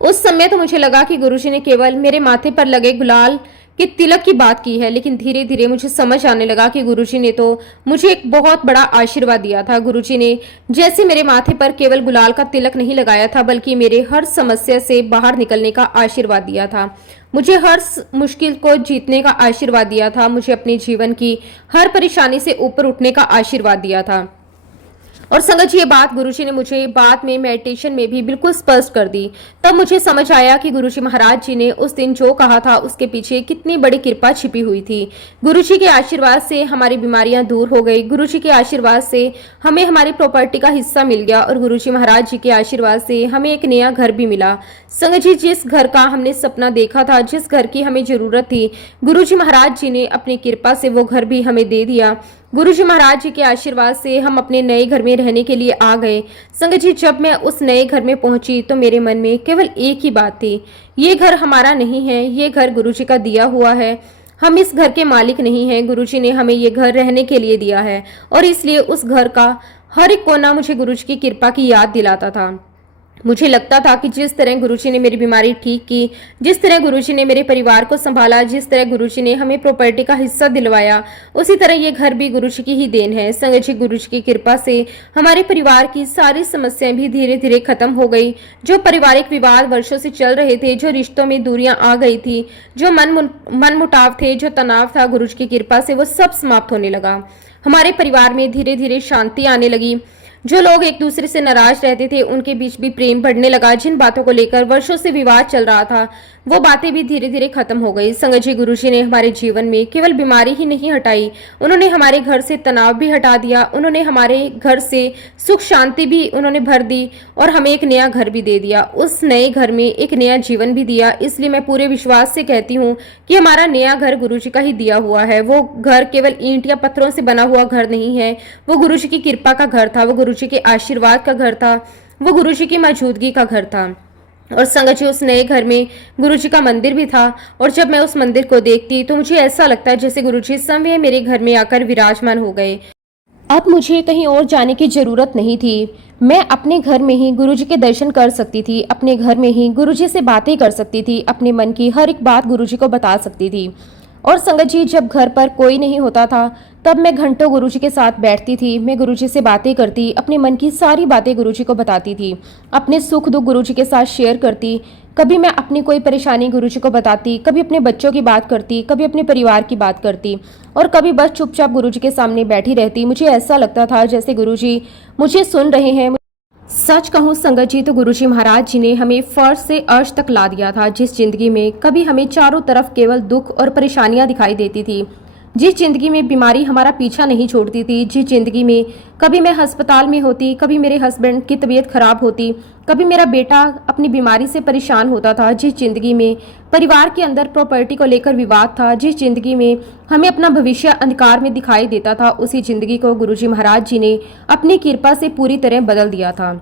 उस समय तो मुझे लगा कि गुरुजी ने केवल मेरे माथे पर लगे गुलाल कि तिलक की बात की है, लेकिन धीरे धीरे मुझे समझ आने लगा कि गुरुजी ने तो मुझे एक बहुत बड़ा आशीर्वाद दिया था। गुरुजी ने जैसे मेरे माथे पर केवल गुलाल का तिलक नहीं लगाया था, बल्कि मेरे हर समस्या से बाहर निकलने का आशीर्वाद दिया था। मुझे हर मुश्किल को जीतने का आशीर्वाद दिया था। मुझे अपने जीवन की हर परेशानी से ऊपर उठने का आशीर्वाद दिया था। और संगत जी, ये बात गुरुजी ने मुझे बाद में मेडिटेशन में भी बिल्कुल स्पष्ट कर दी। तब मुझे समझ आया कि गुरुजी महाराज जी ने उस दिन जो कहा था उसके पीछे कितनी बड़ी कृपा छिपी हुई थी। गुरुजी के आशीर्वाद से हमारी बीमारियां दूर हो गई। गुरुजी के आशीर्वाद से हमें हमारी प्रॉपर्टी का हिस्सा मिल गया और गुरुजी महाराज जी के आशीर्वाद से हमें एक नया घर भी मिला। संगत जी, जिस घर का हमने सपना देखा था, जिस घर की हमें जरूरत थी, गुरुजी महाराज जी ने अपनी कृपा से वो घर भी हमें दे दिया। गुरुजी महाराज जी के आशीर्वाद से हम अपने नए घर में रहने के लिए आ गए। संगत जी, जब मैं उस नए घर में पहुंची तो मेरे मन में केवल एक ही बात थी, ये घर हमारा नहीं है, ये घर गुरुजी का दिया हुआ है। हम इस घर के मालिक नहीं हैं। गुरुजी ने हमें ये घर रहने के लिए दिया है और इसलिए उस घर का हर एक कोना मुझे गुरुजी की कृपा की याद दिलाता था। मुझे लगता था कि जिस तरह गुरुजी ने मेरी बीमारी ठीक की, जिस तरह गुरुजी ने मेरे परिवार को संभाला, जिस तरह गुरुजी ने हमें प्रॉपर्टी का हिस्सा दिलवाया, उसी तरह ये घर भी गुरुजी की ही देन है। संगत जी, गुरुजी की कृपा से हमारे परिवार की सारी समस्याएं भी धीरे धीरे खत्म हो गई। जो पारिवारिक विवाद वर्षों से चल रहे थे, जो रिश्तों में दूरियां आ गई थी, जो मन मुटाव थे, जो तनाव था, गुरुजी की कृपा से वो सब समाप्त होने लगा। हमारे परिवार में धीरे धीरे शांति आने लगी। जो लोग एक दूसरे से नाराज रहते थे, उनके बीच भी प्रेम बढ़ने लगा। जिन बातों को लेकर वर्षों से विवाद चल रहा था, वो बातें भी धीरे धीरे खत्म हो गई। संगत जी, गुरुजी ने हमारे जीवन में केवल बीमारी ही नहीं हटाई, उन्होंने हमारे घर से तनाव भी हटा दिया। उन्होंने हमारे घर से सुख शांति भी उन्होंने भर दी और हमें एक नया घर भी दे दिया। उस नए घर में एक नया जीवन भी दिया। इसलिए मैं पूरे विश्वास से कहती हूँ कि हमारा नया घर गुरुजी का ही दिया हुआ है। वो घर केवल ईंट या पत्थरों से बना हुआ घर नहीं है, वो गुरुजी की कृपा का घर था, वो गुरुजी के आशीर्वाद का घर था, वो गुरुजी की मौजूदगी का घर था। और संगत जी, उस नए घर में गुरुजी का मंदिर भी था और जब मैं उस मंदिर को देखती तो मुझे ऐसा लगता है जैसे गुरुजी स्वयं मेरे घर में आकर विराजमान हो गए। अब मुझे कहीं और जाने की जरूरत नहीं थी। मैं अपने घर में ही गुरुजी के दर्शन कर सकती थी, अपने घर में ही गुरुजी से बातें कर सकती थी, अपने मन की हर एक बात गुरुजी को बता सकती थी। और संगत जी, जब घर पर कोई नहीं होता था तब मैं घंटों गुरुजी के साथ बैठती थी। मैं गुरुजी से बातें करती, अपने मन की सारी बातें गुरुजी को बताती थी, अपने सुख दुख गुरुजी के साथ शेयर करती। कभी मैं अपनी कोई परेशानी गुरुजी को बताती, कभी अपने बच्चों की बात करती, कभी अपने परिवार की बात करती और कभी बस चुपचाप गुरुजी के सामने बैठी रहती। मुझे ऐसा लगता था जैसे गुरुजी मुझे सुन रहे हैं। सच कहूँ संगत जी, तो गुरुजी महाराज जी ने हमें फर्श से अर्श तक ला दिया था। जिस जिंदगी में कभी हमें चारों तरफ केवल दुख और परेशानियां दिखाई देती थी, जिस जिंदगी में बीमारी हमारा पीछा नहीं छोड़ती थी, जिस जिंदगी में कभी मैं अस्पताल में होती, कभी मेरे हस्बैंड की तबीयत खराब होती, कभी मेरा बेटा अपनी बीमारी से परेशान होता था, जिस जिंदगी में परिवार के अंदर प्रॉपर्टी को लेकर विवाद था, जिस जिंदगी में हमें अपना भविष्य अंधकार में दिखाई देता था, उसी जिंदगी को गुरुजी महाराज जी ने अपनी कृपा से पूरी तरह बदल दिया था।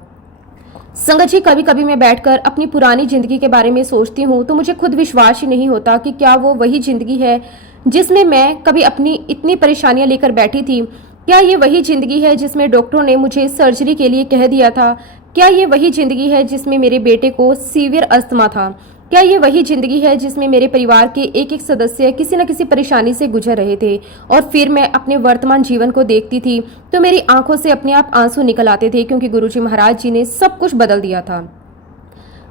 संगत जी, कभी कभी मैं बैठकर अपनी पुरानी जिंदगी के बारे में सोचती हूँ तो मुझे खुद विश्वास ही नहीं होता कि क्या वो वही जिंदगी है जिसमें मैं कभी अपनी इतनी परेशानियां लेकर बैठी थी। क्या ये वही जिंदगी है जिसमें डॉक्टरों ने मुझे सर्जरी के लिए कह दिया था? क्या ये वही जिंदगी है जिसमें मेरे बेटे को सीवियर अस्थमा था? क्या ये वही जिंदगी है जिसमें मेरे परिवार के एक एक सदस्य किसी न किसी परेशानी से गुजर रहे थे? और फिर मैं अपने वर्तमान जीवन को देखती थी तो मेरी आंखों से अपने आप आंसू निकल आते थे, क्योंकि गुरुजी महाराज जी ने सब कुछ बदल दिया था।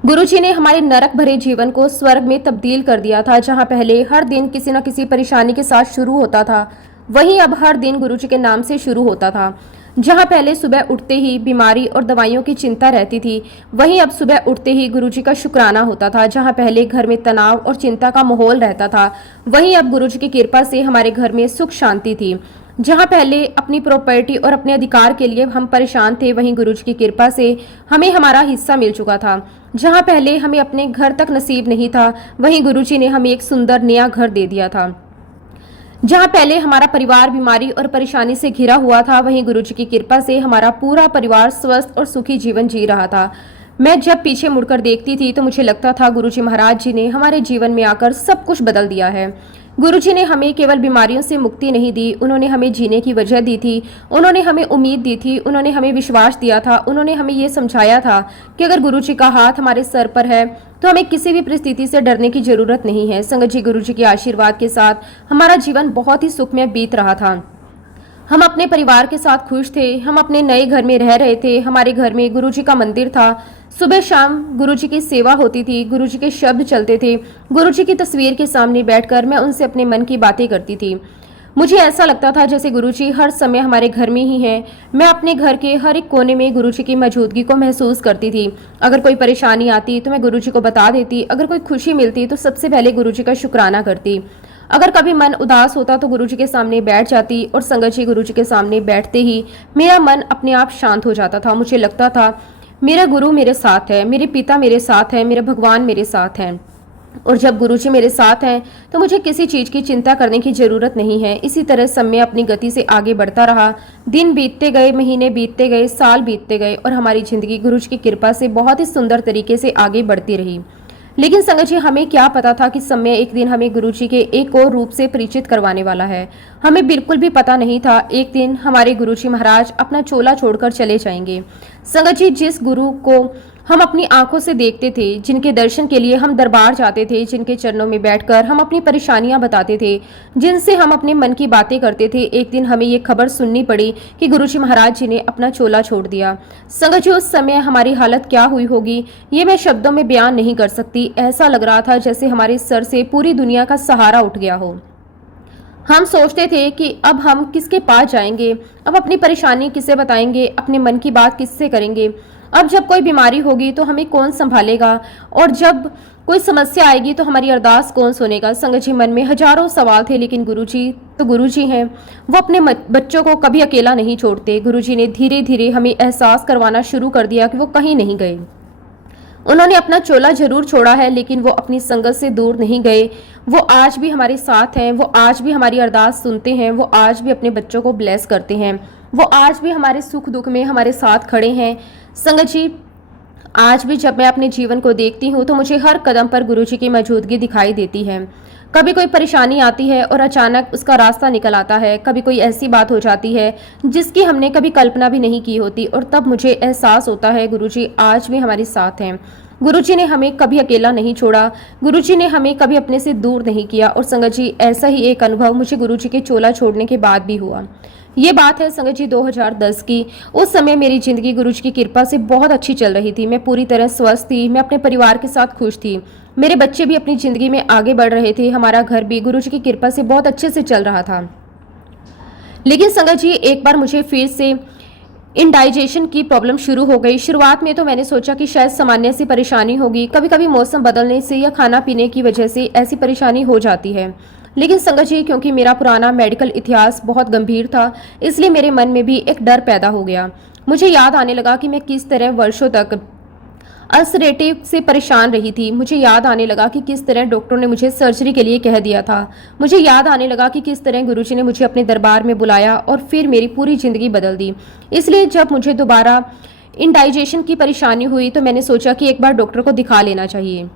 गुरुजी ने हमारे नरक भरे जीवन को स्वर्ग में तब्दील कर दिया था। जहां पहले हर दिन किसी न किसी परेशानी के साथ शुरू होता था, वहीं अब हर दिन गुरुजी के नाम से शुरू होता था। जहां पहले सुबह उठते ही बीमारी और दवाइयों की चिंता रहती थी, वहीं अब सुबह उठते ही गुरुजी का शुक्राना होता था। जहां पहले घर में तनाव और चिंता का माहौल रहता था, वहीं अब गुरुजी की कृपा से हमारे घर में सुख शांति थी। जहां पहले अपनी प्रॉपर्टी और अपने अधिकार के लिए हम परेशान थे, वहीं गुरुजी की कृपा से हमें हमारा हिस्सा मिल चुका था। जहां पहले हमें अपने घर तक नसीब नहीं था, वहीं गुरुजी ने हमें एक सुंदर नया घर दे दिया था। जहां पहले हमारा परिवार बीमारी और परेशानी से घिरा हुआ था, वहीं गुरुजी की कृपा से हमारा पूरा परिवार स्वस्थ और सुखी जीवन जी रहा था। मैं जब पीछे मुड़कर देखती थी तो मुझे लगता था गुरुजी महाराज जी ने हमारे जीवन में आकर सब कुछ बदल दिया है। गुरुजी ने हमें केवल बीमारियों से मुक्ति नहीं दी, उन्होंने हमें जीने की वजह दी थी, उन्होंने हमें उम्मीद दी थी, उन्होंने हमें विश्वास दिया था, उन्होंने हमें ये समझाया था कि अगर गुरुजी का हाथ हमारे सर पर है तो हमें किसी भी परिस्थिति से डरने की जरूरत नहीं है। संगत जी, गुरुजी के आशीर्वाद के साथ हमारा जीवन बहुत ही सुखमय बीत रहा था। हम अपने परिवार के साथ खुश थे, हम अपने नए घर में रह रहे थे, हमारे घर में गुरुजी का मंदिर था, सुबह शाम गुरुजी की सेवा होती थी, गुरुजी के शब्द चलते थे, गुरुजी की तस्वीर के सामने बैठकर मैं उनसे अपने मन की बातें करती थी। मुझे ऐसा लगता था जैसे गुरुजी हर समय हमारे घर में ही हैं। मैं अपने घर के हर एक कोने में गुरुजी की मौजूदगी को महसूस करती थी। अगर कोई परेशानी आती तो मैं गुरुजी को बता देती, अगर कोई खुशी मिलती तो सबसे पहले गुरुजी का शुक्राना करती। अगर कभी मन उदास होता तो गुरुजी के सामने बैठ जाती और संगत जी, गुरुजी के सामने बैठते ही मेरा मन अपने आप शांत हो जाता था। मुझे लगता था मेरा गुरु मेरे साथ है, मेरे पिता मेरे साथ है, मेरे भगवान मेरे साथ हैं। और जब गुरुजी मेरे साथ हैं तो मुझे किसी चीज की चिंता करने की जरूरत नहीं है। इसी तरह समय अपनी गति से आगे बढ़ता रहा। दिन बीतते गए, महीने बीतते गए, साल बीतते गए और हमारी जिंदगी गुरुजी की कृपा से बहुत ही सुंदर तरीके से आगे बढ़ती रही। लेकिन संगत जी, हमें क्या पता था कि समय एक दिन हमें गुरुजी के एक और रूप से परिचित करवाने वाला है। हमें बिल्कुल भी पता नहीं था एक दिन हमारे गुरुजी महाराज अपना चोला छोड़कर चले जाएंगे। संगत जी, जिस गुरु को हम अपनी आंखों से देखते थे, जिनके दर्शन के लिए हम दरबार जाते थे, जिनके चरणों में बैठकर हम अपनी परेशानियां बताते थे, जिनसे हम अपने मन की बातें करते थे, एक दिन हमें ये खबर सुननी पड़ी कि गुरुजी महाराज जी ने अपना चोला छोड़ दिया। संगत जी, उस समय हमारी हालत क्या हुई होगी ये मैं शब्दों में बयान नहीं कर सकती। ऐसा लग रहा था जैसे हमारे सर से पूरी दुनिया का सहारा उठ गया हो। हम सोचते थे कि अब हम किसके पास जाएंगे, अब अपनी परेशानी किसे बताएंगे, अपने मन की बात किससे करेंगे। अब जब कोई बीमारी होगी तो हमें कौन संभालेगा, और जब कोई समस्या आएगी तो हमारी अरदास कौन सुनेगा। संगत जी, मन में हजारों सवाल थे, लेकिन गुरुजी तो गुरुजी हैं। वो अपने बच्चों को कभी अकेला नहीं छोड़ते। गुरुजी ने धीरे धीरे हमें एहसास करवाना शुरू कर दिया कि वो कहीं नहीं गए। उन्होंने अपना चोला जरूर छोड़ा है, लेकिन वो अपनी संगत से दूर नहीं गए। वो आज भी हमारे साथ हैं, वो आज भी हमारी अरदास सुनते हैं, वो आज भी अपने बच्चों को ब्लेस करते हैं, वो आज भी हमारे सुख दुख में हमारे साथ खड़े हैं। संगत जी, आज भी जब मैं अपने जीवन को देखती हूँ तो मुझे हर कदम पर गुरुजी की मौजूदगी दिखाई देती है। कभी कोई परेशानी आती है और अचानक उसका रास्ता निकल आता है, कभी कोई ऐसी बात हो जाती है जिसकी हमने कभी कल्पना भी नहीं की होती, और तब मुझे एहसास होता है गुरुजी आज भी हमारे साथ हैं। गुरुजी ने हमें कभी अकेला नहीं छोड़ा, गुरुजी ने हमें कभी अपने से दूर नहीं किया। और संगत जी, ऐसा ही एक अनुभव मुझे गुरुजी के चोला छोड़ने के बाद भी हुआ। ये बात है संगत जी 2010 की। उस समय मेरी जिंदगी गुरुजी की कृपा से बहुत अच्छी चल रही थी। मैं पूरी तरह स्वस्थ थी, मैं अपने परिवार के साथ खुश थी, मेरे बच्चे भी अपनी जिंदगी में आगे बढ़ रहे थे, हमारा घर भी गुरुजी की कृपा से बहुत अच्छे से चल रहा था। लेकिन संगत जी, एक बार मुझे फिर से इंडाइजेशन की प्रॉब्लम शुरू हो गई। शुरुआत में तो मैंने सोचा कि शायद सामान्य सी परेशानी होगी, कभी कभी मौसम बदलने से या खाना पीने की वजह से ऐसी परेशानी हो जाती है। लेकिन संगत जी, क्योंकि मेरा पुराना मेडिकल इतिहास बहुत गंभीर था, इसलिए मेरे मन में भी एक डर पैदा हो गया। मुझे याद आने लगा कि मैं किस तरह वर्षों तक अल्सरेटिव से परेशान रही थी। मुझे याद आने लगा कि किस तरह डॉक्टर ने मुझे सर्जरी के लिए कह दिया था। मुझे याद आने लगा कि किस तरह गुरुजी ने मुझे अपने दरबार में बुलाया और फिर मेरी पूरी जिंदगी बदल दी। इसलिए जब मुझे दोबारा इंडाइजेशन की परेशानी हुई तो मैंने सोचा कि एक बार डॉक्टर को दिखा लेना चाहिए।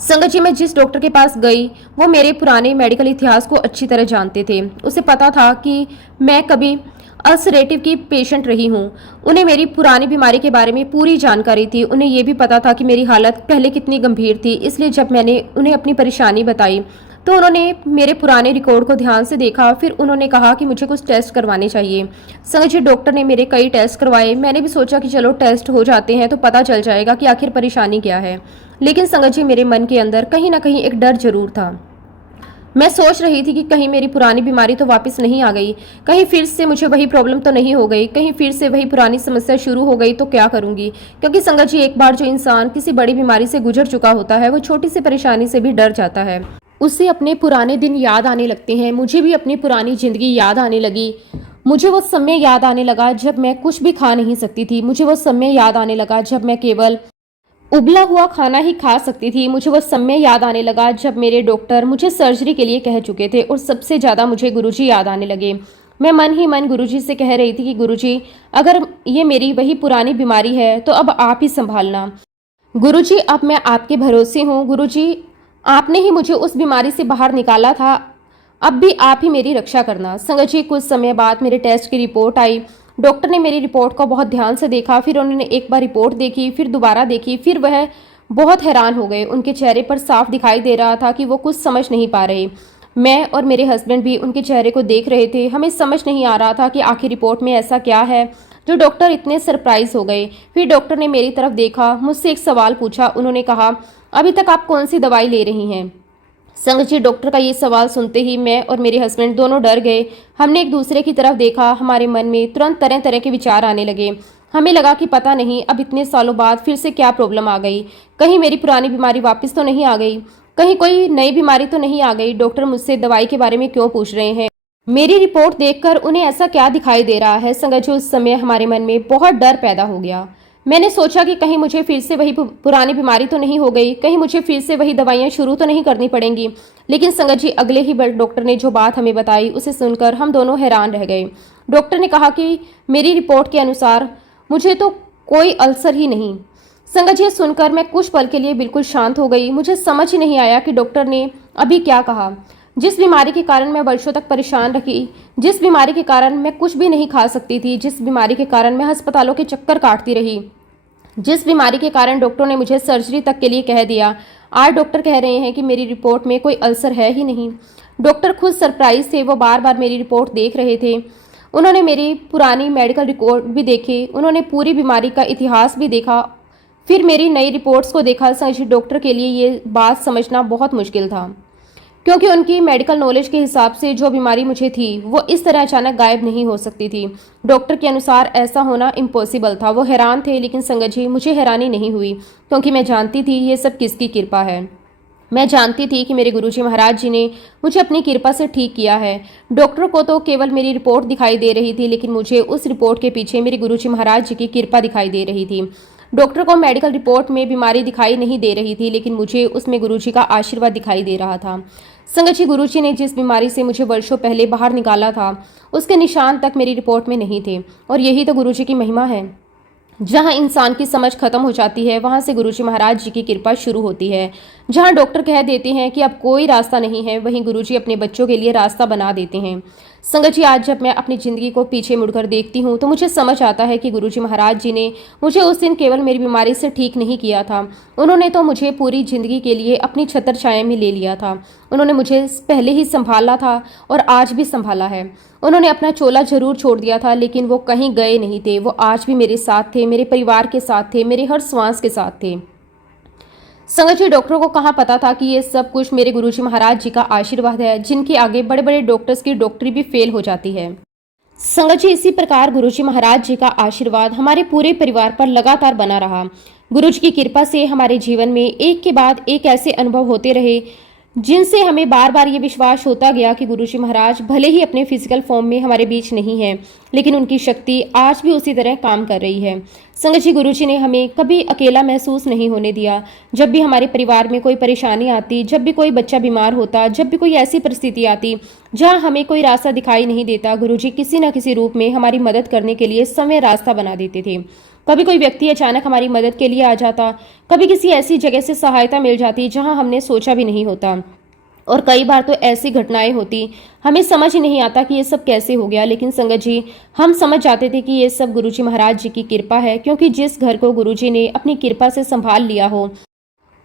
संगत जी, मैं जिस डॉक्टर के पास गई वो मेरे पुराने मेडिकल इतिहास को अच्छी तरह जानते थे। उसे पता था कि मैं कभी अल्सरेटिव की पेशेंट रही हूँ। उन्हें मेरी पुरानी बीमारी के बारे में पूरी जानकारी थी। उन्हें यह भी पता था कि मेरी हालत पहले कितनी गंभीर थी। इसलिए जब मैंने उन्हें अपनी परेशानी बताई तो उन्होंने मेरे पुराने रिकॉर्ड को ध्यान से देखा। फिर उन्होंने कहा कि मुझे कुछ टेस्ट करवाने चाहिए। संगत जी, डॉक्टर ने मेरे कई टेस्ट करवाए। मैंने भी सोचा कि चलो टेस्ट हो जाते हैं तो पता चल जाएगा कि आखिर परेशानी क्या है। लेकिन संगत जी, मेरे मन के अंदर कहीं ना कहीं एक डर जरूर था। मैं सोच रही थी कि कहीं मेरी पुरानी बीमारी तो वापस नहीं आ गई, कहीं फिर से मुझे वही प्रॉब्लम तो नहीं हो गई, कहीं फिर से वही पुरानी समस्या शुरू हो गई तो क्या करूंगी। क्योंकि संगत जी, एक बार जो इंसान किसी बड़ी बीमारी से गुजर चुका होता है वो छोटी सी परेशानी से भी डर जाता है। उसे अपने पुराने दिन याद आने लगते हैं। मुझे भी अपनी पुरानी जिंदगी याद आने लगी। मुझे वो समय याद आने लगा जब मैं कुछ भी खा नहीं सकती थी। मुझे वो समय याद आने लगा जब मैं केवल उबला हुआ खाना ही खा सकती थी। मुझे वो समय याद आने लगा जब मेरे डॉक्टर मुझे सर्जरी के लिए कह चुके थे। और सबसे ज़्यादा मुझे गुरुजी याद आने लगे। मैं मन ही मन गुरुजी से कह रही थी कि गुरुजी, अगर ये मेरी वही पुरानी बीमारी है तो अब आप ही संभालना। गुरुजी, अब मैं आपके भरोसे हूँ। गुरुजी, आपने ही मुझे उस बीमारी से बाहर निकाला था, अब भी आप ही मेरी रक्षा करना। संगत जी, कुछ समय बाद मेरे टेस्ट की रिपोर्ट आई। डॉक्टर ने मेरी रिपोर्ट को बहुत ध्यान से देखा, फिर उन्होंने एक बार रिपोर्ट देखी, फिर दोबारा देखी, फिर वह बहुत हैरान हो गए। उनके चेहरे पर साफ दिखाई दे रहा था कि वो कुछ समझ नहीं पा रहे। मैं और मेरे हस्बैंड भी उनके चेहरे को देख रहे थे। हमें समझ नहीं आ रहा था कि आखिर रिपोर्ट में ऐसा क्या है जो डॉक्टर इतने सरप्राइज हो गए। फिर डॉक्टर ने मेरी तरफ देखा, मुझसे एक सवाल पूछा। उन्होंने कहा, अभी तक आप कौन सी दवाई ले रही हैं? संगत जी, डॉक्टर का ये सवाल सुनते ही मैं और मेरे हस्बैंड दोनों डर गए। हमने एक दूसरे की तरफ देखा। हमारे मन में तुरंत तरह तरह के विचार आने लगे। हमें लगा कि पता नहीं अब इतने सालों बाद फिर से क्या प्रॉब्लम आ गई। कहीं मेरी पुरानी बीमारी वापस तो नहीं आ गई, कहीं कोई नई बीमारी तो नहीं आ गई। डॉक्टर मुझसे दवाई के बारे में क्यों पूछ रहे हैं? मेरी रिपोर्ट देखकर उन्हें ऐसा क्या दिखाई दे रहा है? संगत जी, उस समय हमारे मन में बहुत डर पैदा हो गया। मैंने सोचा कि कहीं मुझे फिर से वही पुरानी बीमारी तो नहीं हो गई, कहीं मुझे फिर से वही दवाइयाँ शुरू तो नहीं करनी पड़ेंगी। लेकिन संगत जी, अगले ही बार डॉक्टर ने जो बात हमें बताई उसे सुनकर हम दोनों हैरान रह गए। डॉक्टर ने कहा कि मेरी रिपोर्ट के अनुसार मुझे तो कोई अल्सर ही नहीं। संगत जी, सुनकर मैं कुछ पल के लिए बिल्कुल शांत हो गई। मुझे समझ ही नहीं आया कि डॉक्टर ने अभी क्या कहा। जिस बीमारी के कारण मैं वर्षों तक परेशान रही, जिस बीमारी के कारण मैं कुछ भी नहीं खा सकती थी, जिस बीमारी के कारण मैं अस्पतालों के चक्कर काटती रही, जिस बीमारी के कारण डॉक्टरों ने मुझे सर्जरी तक के लिए कह दिया, आज डॉक्टर कह रहे हैं कि मेरी रिपोर्ट में कोई अल्सर है ही नहीं। डॉक्टर खुद सरप्राइज थे। वो बार बार मेरी रिपोर्ट देख रहे थे। उन्होंने मेरी पुरानी मेडिकल रिकॉर्ड भी देखे, उन्होंने पूरी बीमारी का इतिहास भी देखा, फिर मेरी नई रिपोर्ट्स को देखा। समझिए, डॉक्टर के लिए ये बात समझना बहुत मुश्किल था, क्योंकि उनकी मेडिकल नॉलेज के हिसाब से जो बीमारी मुझे थी वो इस तरह अचानक गायब नहीं हो सकती थी। डॉक्टर के अनुसार ऐसा होना इम्पॉसिबल था। वो हैरान थे, लेकिन संगत जी, मुझे हैरानी नहीं हुई, क्योंकि मैं जानती थी ये सब किसकी कृपा है। मैं जानती थी कि मेरे गुरुजी महाराज जी ने मुझे अपनी कृपा से ठीक किया है। डॉक्टर को तो केवल मेरी रिपोर्ट दिखाई दे रही थी, लेकिन मुझे उस रिपोर्ट के पीछे मेरे गुरुजी महाराज जी की कृपा दिखाई दे रही थी। डॉक्टर को मेडिकल रिपोर्ट में बीमारी दिखाई नहीं दे रही थी, लेकिन मुझे उसमें गुरुजी का आशीर्वाद दिखाई दे रहा था। संगत जी, गुरुजी ने जिस बीमारी से मुझे वर्षों पहले बाहर निकाला था, उसके निशान तक मेरी रिपोर्ट में नहीं थे। और यही तो गुरुजी की महिमा है। जहाँ इंसान की समझ खत्म हो जाती है, वहाँ से गुरुजी महाराज जी की कृपा शुरू होती है। जहाँ डॉक्टर कह देते हैं कि अब कोई रास्ता नहीं है, वहीं गुरुजी अपने बच्चों के लिए रास्ता बना देते हैं। संगत जी, आज जब मैं अपनी ज़िंदगी को पीछे मुड़कर देखती हूँ तो मुझे समझ आता है कि गुरुजी महाराज जी ने मुझे उस दिन केवल मेरी बीमारी से ठीक नहीं किया था, उन्होंने तो मुझे पूरी ज़िंदगी के लिए अपनी छत्र छाया में ले लिया था। उन्होंने मुझे पहले ही संभाला था और आज भी संभाला है। उन्होंने अपना चोला जरूर छोड़ दिया था, लेकिन वो कहीं गए नहीं थे। वो आज भी मेरे साथ थे, मेरे परिवार के साथ थे, मेरे हर श्वास के साथ थे। संगत जी, डॉक्टरों को कहाँ पता था कि ये सब कुछ मेरे गुरुजी महाराज जी का आशीर्वाद है, जिनके आगे बड़े बड़े डॉक्टर्स की डॉक्टरी भी फेल हो जाती है। संगत जी, इसी प्रकार गुरुजी महाराज जी का आशीर्वाद हमारे पूरे परिवार पर लगातार बना रहा। गुरुजी की कृपा से हमारे जीवन में एक के बाद एक ऐसे अनुभव होते रहे, जिनसे हमें बार बार ये विश्वास होता गया कि गुरुजी महाराज भले ही अपने फिजिकल फॉर्म में हमारे बीच नहीं है, लेकिन उनकी शक्ति आज भी उसी तरह काम कर रही है। संगत जी, गुरुजी ने हमें कभी अकेला महसूस नहीं होने दिया। जब भी हमारे परिवार में कोई परेशानी आती, जब भी कोई बच्चा बीमार होता, जब भी कोई ऐसी परिस्थिति आती जहाँ हमें कोई रास्ता दिखाई नहीं देता, गुरुजी किसी न किसी रूप में हमारी मदद करने के लिए समय रास्ता बना देते थे। कभी कोई व्यक्ति अचानक हमारी मदद के लिए आ जाता, कभी किसी ऐसी जगह से सहायता मिल जाती जहां हमने सोचा भी नहीं होता। और कई बार तो ऐसी घटनाएं होती, हमें समझ ही नहीं आता कि ये सब कैसे हो गया। लेकिन संगत जी, हम समझ जाते थे कि ये सब गुरुजी महाराज जी की कृपा है, क्योंकि जिस घर को गुरुजी ने अपनी कृपा से संभाल लिया हो,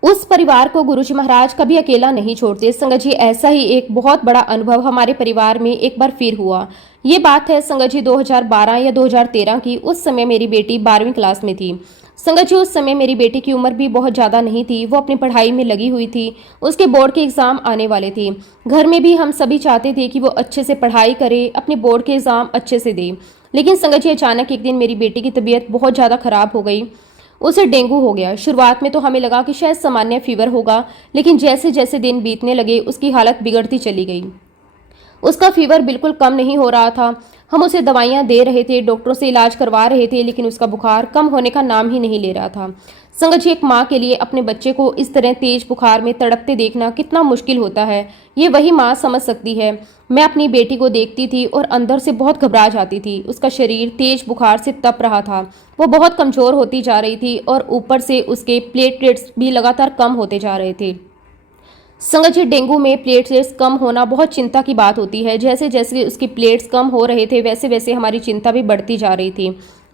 उस परिवार को गुरुजी महाराज कभी अकेला नहीं छोड़ते। संगत जी, ऐसा ही एक बहुत बड़ा अनुभव हमारे परिवार में एक बार फिर हुआ। ये बात है संगत जी 2012 या 2013 की। उस समय मेरी बेटी 12वीं क्लास में थी। संगत जी, उस समय मेरी बेटी की उम्र भी बहुत ज़्यादा नहीं थी। वो अपनी पढ़ाई में लगी हुई थी। उसके बोर्ड के एग्ज़ाम आने वाले थे। घर में भी हम सभी चाहते थे कि वो अच्छे से पढ़ाई करे, अपने बोर्ड के एग्ज़ाम अच्छे से दे। लेकिन संगत जी, अचानक एक दिन मेरी बेटी की तबीयत बहुत ज़्यादा ख़राब हो गई। उसे डेंगू हो गया। शुरुआत में तो हमें लगा कि शायद सामान्य फीवर होगा, लेकिन जैसे जैसे दिन बीतने लगे उसकी हालत बिगड़ती चली गई। उसका फीवर बिल्कुल कम नहीं हो रहा था। हम उसे दवाइयाँ दे रहे थे, डॉक्टरों से इलाज करवा रहे थे, लेकिन उसका बुखार कम होने का नाम ही नहीं ले रहा था। संगत जी, एक माँ के लिए अपने बच्चे को इस तरह तेज बुखार में तड़पते देखना कितना मुश्किल होता है, ये वही माँ समझ सकती है। मैं अपनी बेटी को देखती थी और अंदर से बहुत घबरा जाती थी। उसका शरीर तेज बुखार से तप रहा था। वो बहुत कमज़ोर होती जा रही थी और ऊपर से उसके प्लेटलेट्स भी लगातार कम होते जा रहे थे। संगत जी, डेंगू में प्लेटलेट्स कम होना बहुत चिंता की बात होती है। जैसे जैसे उसकी प्लेट्स कम हो रहे थे वैसे वैसे हमारी चिंता भी बढ़ती जा रही थी।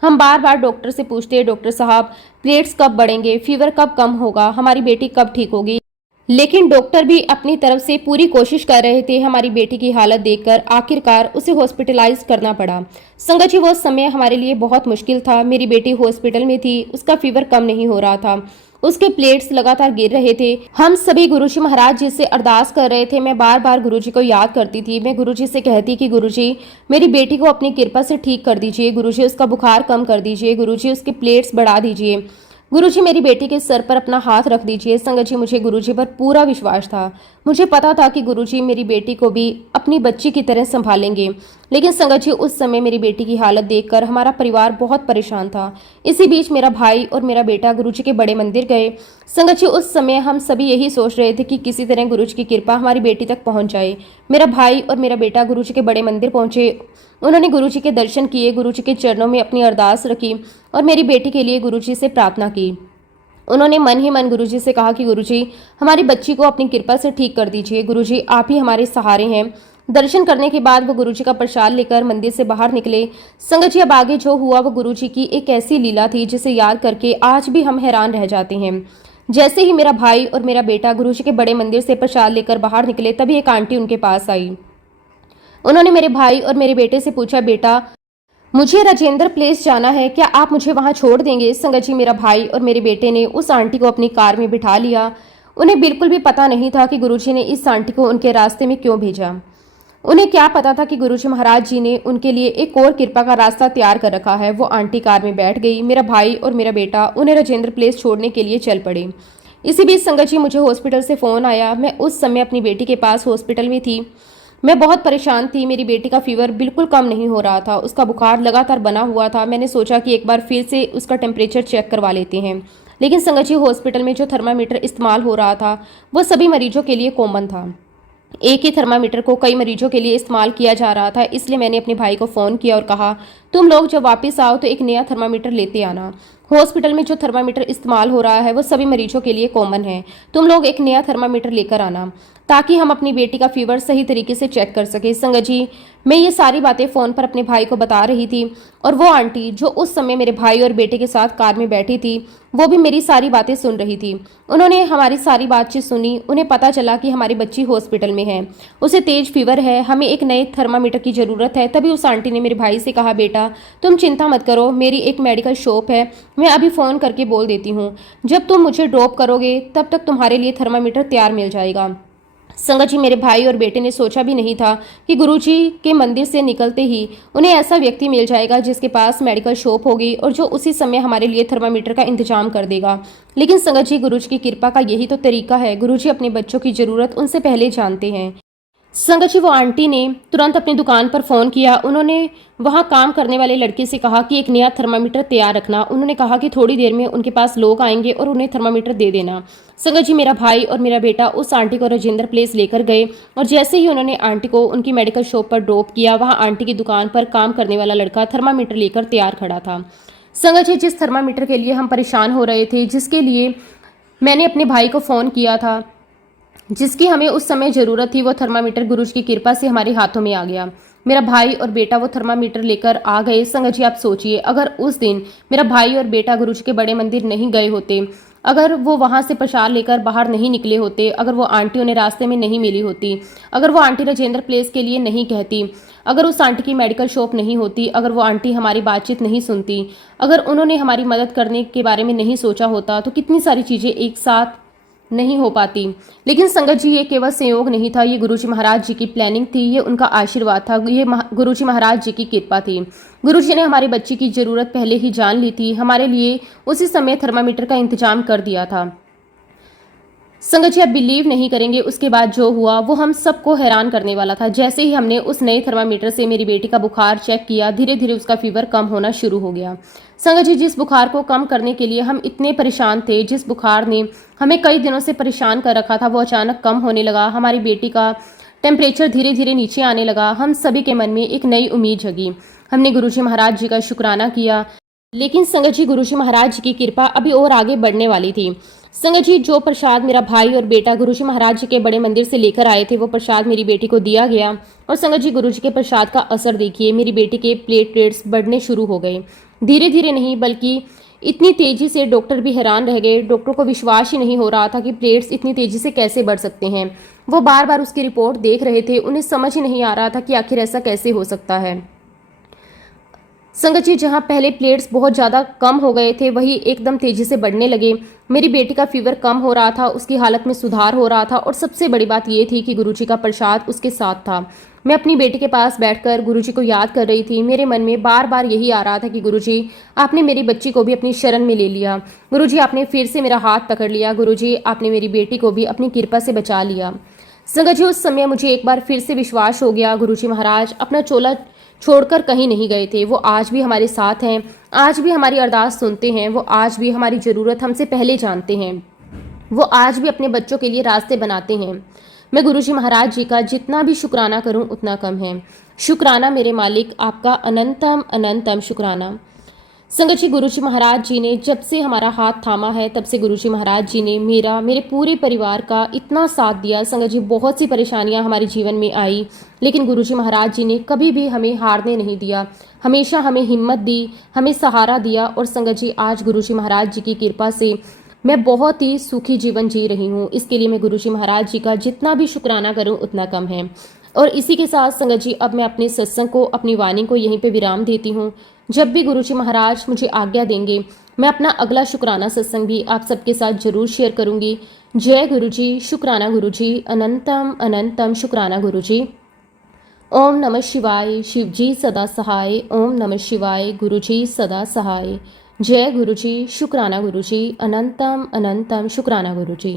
हम बार बार डॉक्टर से पूछते, डॉक्टर साहब प्लेट्स कब बढ़ेंगे, फीवर कब कम होगा, हमारी बेटी कब ठीक होगी। लेकिन डॉक्टर भी अपनी तरफ से पूरी कोशिश कर रहे थे। हमारी बेटी की हालत देखकर आखिरकार उसे हॉस्पिटलाइज करना पड़ा। संगत जी, वो समय हमारे लिए बहुत मुश्किल था। मेरी बेटी हॉस्पिटल में थी, उसका फीवर कम नहीं हो रहा था, उसके प्लेट्स लगातार गिर रहे थे। हम सभी गुरुजी महाराज जी से अरदास कर रहे थे। मैं बार बार गुरुजी को याद करती थी। मैं गुरुजी से कहती कि गुरुजी मेरी बेटी को अपनी कृपा से ठीक कर दीजिए, गुरुजी उसका बुखार कम कर दीजिए, गुरुजी उसके प्लेट्स बढ़ा दीजिए, गुरुजी मेरी बेटी के सर पर अपना हाथ रख दीजिए। संगत जी, मुझे गुरुजी पर पूरा विश्वास था। मुझे पता था कि गुरुजी मेरी बेटी को भी अपनी बच्ची की तरह संभालेंगे। लेकिन संगत जी, उस समय मेरी बेटी की हालत देखकर हमारा परिवार बहुत परेशान था। इसी बीच मेरा भाई और मेरा बेटा गुरुजी के बड़े मंदिर गए। संगत जी, उस समय हम सभी यही सोच रहे थे कि किसी तरह गुरुजी की कृपा हमारी बेटी तक पहुंच जाए। मेरा भाई और मेरा बेटा गुरुजी के बड़े मंदिर पहुंचे। उन्होंने गुरुजी के दर्शन किए, गुरुजी के चरणों में अपनी अरदास रखी और मेरी बेटी के लिए गुरुजी से प्रार्थना की। उन्होंने मन ही मन गुरुजी से कहा कि गुरुजी हमारी बच्ची को अपनी कृपा से ठीक कर दीजिए, गुरुजी आप ही हमारे सहारे हैं। दर्शन करने के बाद वो गुरुजी का प्रसाद लेकर मंदिर से बाहर निकले। संगत जी, अब आगे जो हुआ वो गुरुजी की एक ऐसी लीला थी जिसे याद करके आज भी हम हैरान रह जाते हैं। जैसे ही मेरा भाई और मेरा बेटा गुरुजी के बड़े मंदिर से प्रसाद लेकर बाहर निकले, तभी एक आंटी उनके पास आई। उन्होंने मेरे भाई और मेरे बेटे से पूछा, बेटा मुझे राजेंद्र प्लेस जाना है, क्या आप मुझे वहां छोड़ देंगे। संगत जी, मेरा भाई और मेरे बेटे ने उस आंटी को अपनी कार में बिठा लिया। उन्हें बिल्कुल भी पता नहीं था कि गुरुजी ने इस आंटी को उनके रास्ते में क्यों भेजा। उन्हें क्या पता था कि गुरुजी महाराज जी ने उनके लिए एक और कृपा का रास्ता तैयार कर रखा है। वो आंटी कार में बैठ गई। मेरा भाई और मेरा बेटा उन्हें राजेंद्र प्लेस छोड़ने के लिए चल पड़े। इसी बीच संगत जी, मुझे हॉस्पिटल से फ़ोन आया। मैं उस समय अपनी बेटी के पास हॉस्पिटल में थी। मैं बहुत परेशान थी। मेरी बेटी का फीवर बिल्कुल कम नहीं हो रहा था, उसका बुखार लगातार बना हुआ था। मैंने सोचा कि एक बार फिर से उसका टेम्परेचर चेक करवा लेते हैं। लेकिन संगत जी, हॉस्पिटल में जो थर्मामीटर इस्तेमाल हो रहा था वो सभी मरीजों के लिए कॉमन था। एक ही थर्मामीटर को कई मरीजों के लिए इस्तेमाल किया जा रहा था। इसलिए मैंने अपने भाई को फ़ोन किया और कहा, तुम लोग जब वापस आओ तो एक नया थर्मामीटर लेते आना। हॉस्पिटल में जो थर्मामीटर इस्तेमाल हो रहा है वो सभी मरीजों के लिए कॉमन है। तुम लोग एक नया थर्मामीटर लेकर आना ताकि हम अपनी बेटी का फीवर सही तरीके से चेक कर सके। संगत जी, मैं ये सारी बातें फ़ोन पर अपने भाई को बता रही थी और वो आंटी जो उस समय मेरे भाई और बेटे के साथ कार में बैठी थी वो भी मेरी सारी बातें सुन रही थी। उन्होंने हमारी सारी बातचीत सुनी। उन्हें पता चला कि हमारी बच्ची हॉस्पिटल में है, उसे तेज फीवर है, हमें एक नए थर्मामीटर की ज़रूरत है। तभी उस आंटी ने मेरे भाई से कहा, बेटा तुम चिंता मत करो, मेरी एक मेडिकल शॉप है, मैं अभी फ़ोन करके बोल देती हूँ। जब तुम मुझे ड्रॉप करोगे तब तक तुम्हारे लिए थर्मामीटर तैयार मिल जाएगा। संगत जी, मेरे भाई और बेटे ने सोचा भी नहीं था कि गुरुजी के मंदिर से निकलते ही उन्हें ऐसा व्यक्ति मिल जाएगा जिसके पास मेडिकल शॉप होगी और जो उसी समय हमारे लिए थर्मामीटर का इंतजाम कर देगा। लेकिन संगत जी, गुरुजी की कृपा का यही तो तरीका है। गुरुजी अपने बच्चों की ज़रूरत उनसे पहले जानते हैं। संगत जी, वो आंटी ने तुरंत अपनी दुकान पर फ़ोन किया। उन्होंने वहाँ काम करने वाले लड़के से कहा कि एक नया थर्मामीटर तैयार रखना। उन्होंने कहा कि थोड़ी देर में उनके पास लोग आएंगे और उन्हें थर्मामीटर दे देना। संगत जी, मेरा भाई और मेरा बेटा उस आंटी को राजेंद्र प्लेस लेकर गए और जैसे ही उन्होंने आंटी को उनकी मेडिकल शॉप पर ड्रॉप किया, वहाँ आंटी की दुकान पर काम करने वाला लड़का थर्मामीटर लेकर तैयार खड़ा था। संगत जी, जिस थर्मामीटर के लिए हम परेशान हो रहे थे, जिसके लिए मैंने अपने भाई को फ़ोन किया था, जिसकी हमें उस समय ज़रूरत थी, वो थर्मामीटर गुरुजी की कृपा से हमारे हाथों में आ गया। मेरा भाई और बेटा वो थर्मामीटर लेकर आ गए। संगत जी, आप सोचिए, अगर उस दिन मेरा भाई और बेटा गुरुजी के बड़े मंदिर नहीं गए होते, अगर वो वहाँ से प्रसाद लेकर बाहर नहीं निकले होते, अगर वो आंटी उन्हें रास्ते में नहीं मिली होती, अगर वो आंटी राजेंद्र प्लेस के लिए नहीं कहती, अगर उस आंटी की मेडिकल शॉप नहीं होती, अगर वो आंटी हमारी बातचीत नहीं सुनती, अगर उन्होंने हमारी मदद करने के बारे में नहीं सोचा होता, तो कितनी सारी चीज़ें एक साथ नहीं हो पाती। लेकिन संगत जी, ये केवल संयोग नहीं था, ये गुरुजी महाराज जी की प्लानिंग थी, ये उनका आशीर्वाद था, ये गुरुजी महाराज जी की कृपा थी। गुरुजी ने हमारी बच्ची की ज़रूरत पहले ही जान ली थी, हमारे लिए उसी समय थर्मामीटर का इंतजाम कर दिया था। संगत जी, आप बिलीव नहीं करेंगे, उसके बाद जो हुआ वो हम सबको हैरान करने वाला था। जैसे ही हमने उस नए थर्मामीटर से मेरी बेटी का बुखार चेक किया, धीरे धीरे उसका फीवर कम होना शुरू हो गया। संगत जी, जिस बुखार को कम करने के लिए हम इतने परेशान थे, जिस बुखार ने हमें कई दिनों से परेशान कर रखा था, वो अचानक कम होने लगा। हमारी बेटी का टेम्परेचर धीरे धीरे नीचे आने लगा। हम सभी के मन में एक नई उम्मीद जगी। हमने गुरुजी महाराज जी का शुक्राना किया। लेकिन संगत जी गुरुजी महाराज जी की कृपा अभी और आगे बढ़ने वाली थी। संगत जी जो प्रसाद मेरा भाई और बेटा गुरुजी महाराज जी के बड़े मंदिर से लेकर आए थे वो प्रसाद मेरी बेटी को दिया गया। और संगत जी गुरुजी के प्रसाद का असर देखिए, मेरी बेटी के प्लेटलेट्स बढ़ने शुरू हो गए। धीरे धीरे नहीं बल्कि इतनी तेजी से डॉक्टर भी हैरान रह गए। डॉक्टर को विश्वास ही नहीं हो रहा था कि प्लेट्स इतनी तेजी से कैसे बढ़ सकते हैं। वो बार बार उसकी रिपोर्ट देख रहे थे, उन्हें समझ ही नहीं आ रहा था कि आखिर ऐसा कैसे हो सकता है। संगत जी जहाँ पहले प्लेट्स बहुत ज़्यादा कम हो गए थे वही एकदम तेज़ी से बढ़ने लगे। मेरी बेटी का फीवर कम हो रहा था, उसकी हालत में सुधार हो रहा था और सबसे बड़ी बात ये थी कि गुरुजी का प्रसाद उसके साथ था। मैं अपनी बेटी के पास बैठकर गुरुजी को याद कर रही थी। मेरे मन में बार बार यही आ रहा था कि गुरुजी आपने मेरी बच्ची को भी अपनी शरण में ले लिया। गुरुजी आपने फिर से मेरा हाथ पकड़ लिया। गुरुजी आपने मेरी बेटी को भी अपनी कृपा से बचा लिया। संगत जी उस समय मुझे एक बार फिर से विश्वास हो गया गुरुजी महाराज अपना चोला छोड़कर कहीं नहीं गए थे। वो आज भी हमारे साथ हैं, आज भी हमारी अरदास सुनते हैं, वो आज भी हमारी ज़रूरत हमसे पहले जानते हैं, वो आज भी अपने बच्चों के लिए रास्ते बनाते हैं। मैं गुरुजी महाराज जी का जितना भी शुक्राना करूं उतना कम है। शुक्राना मेरे मालिक, आपका अनंतम अनंतम शुक्राना। संगत जी गुरुजी महाराज जी ने जब से हमारा हाथ थामा है तब से गुरुजी महाराज जी ने मेरे पूरे परिवार का इतना साथ दिया। संगत जी बहुत सी परेशानियां हमारे जीवन में आई लेकिन गुरुजी महाराज जी ने कभी भी हमें हारने नहीं दिया, हमेशा हमें हिम्मत दी, हमें सहारा दिया। और संगत जी आज गुरुजी महाराज जी की कृपा से मैं बहुत ही सुखी जीवन जी रही हूँ। इसके लिए मैं गुरुजी महाराज जी का जितना भी शुक्राना करूँ उतना कम है। और इसी के साथ संगत जी अब मैं अपने सत्संग को, अपनी वाणी को यहीं पे विराम देती हूँ। जब भी गुरुजी महाराज मुझे आज्ञा देंगे मैं अपना अगला शुक्राना सत्संग भी आप सबके साथ जरूर शेयर करूँगी। जय गुरुजी, शुक्राना गुरुजी, अनंतम अनंतम शुक्राना गुरुजी। ओम नमः शिवाय, शिवजी सदा सहाय। ओम नमः शिवाय, गुरुजी सदा सहाय। जय गुरुजी, शुक्राना गुरुजी, अनंतम अनंतम शुक्राना गुरुजी।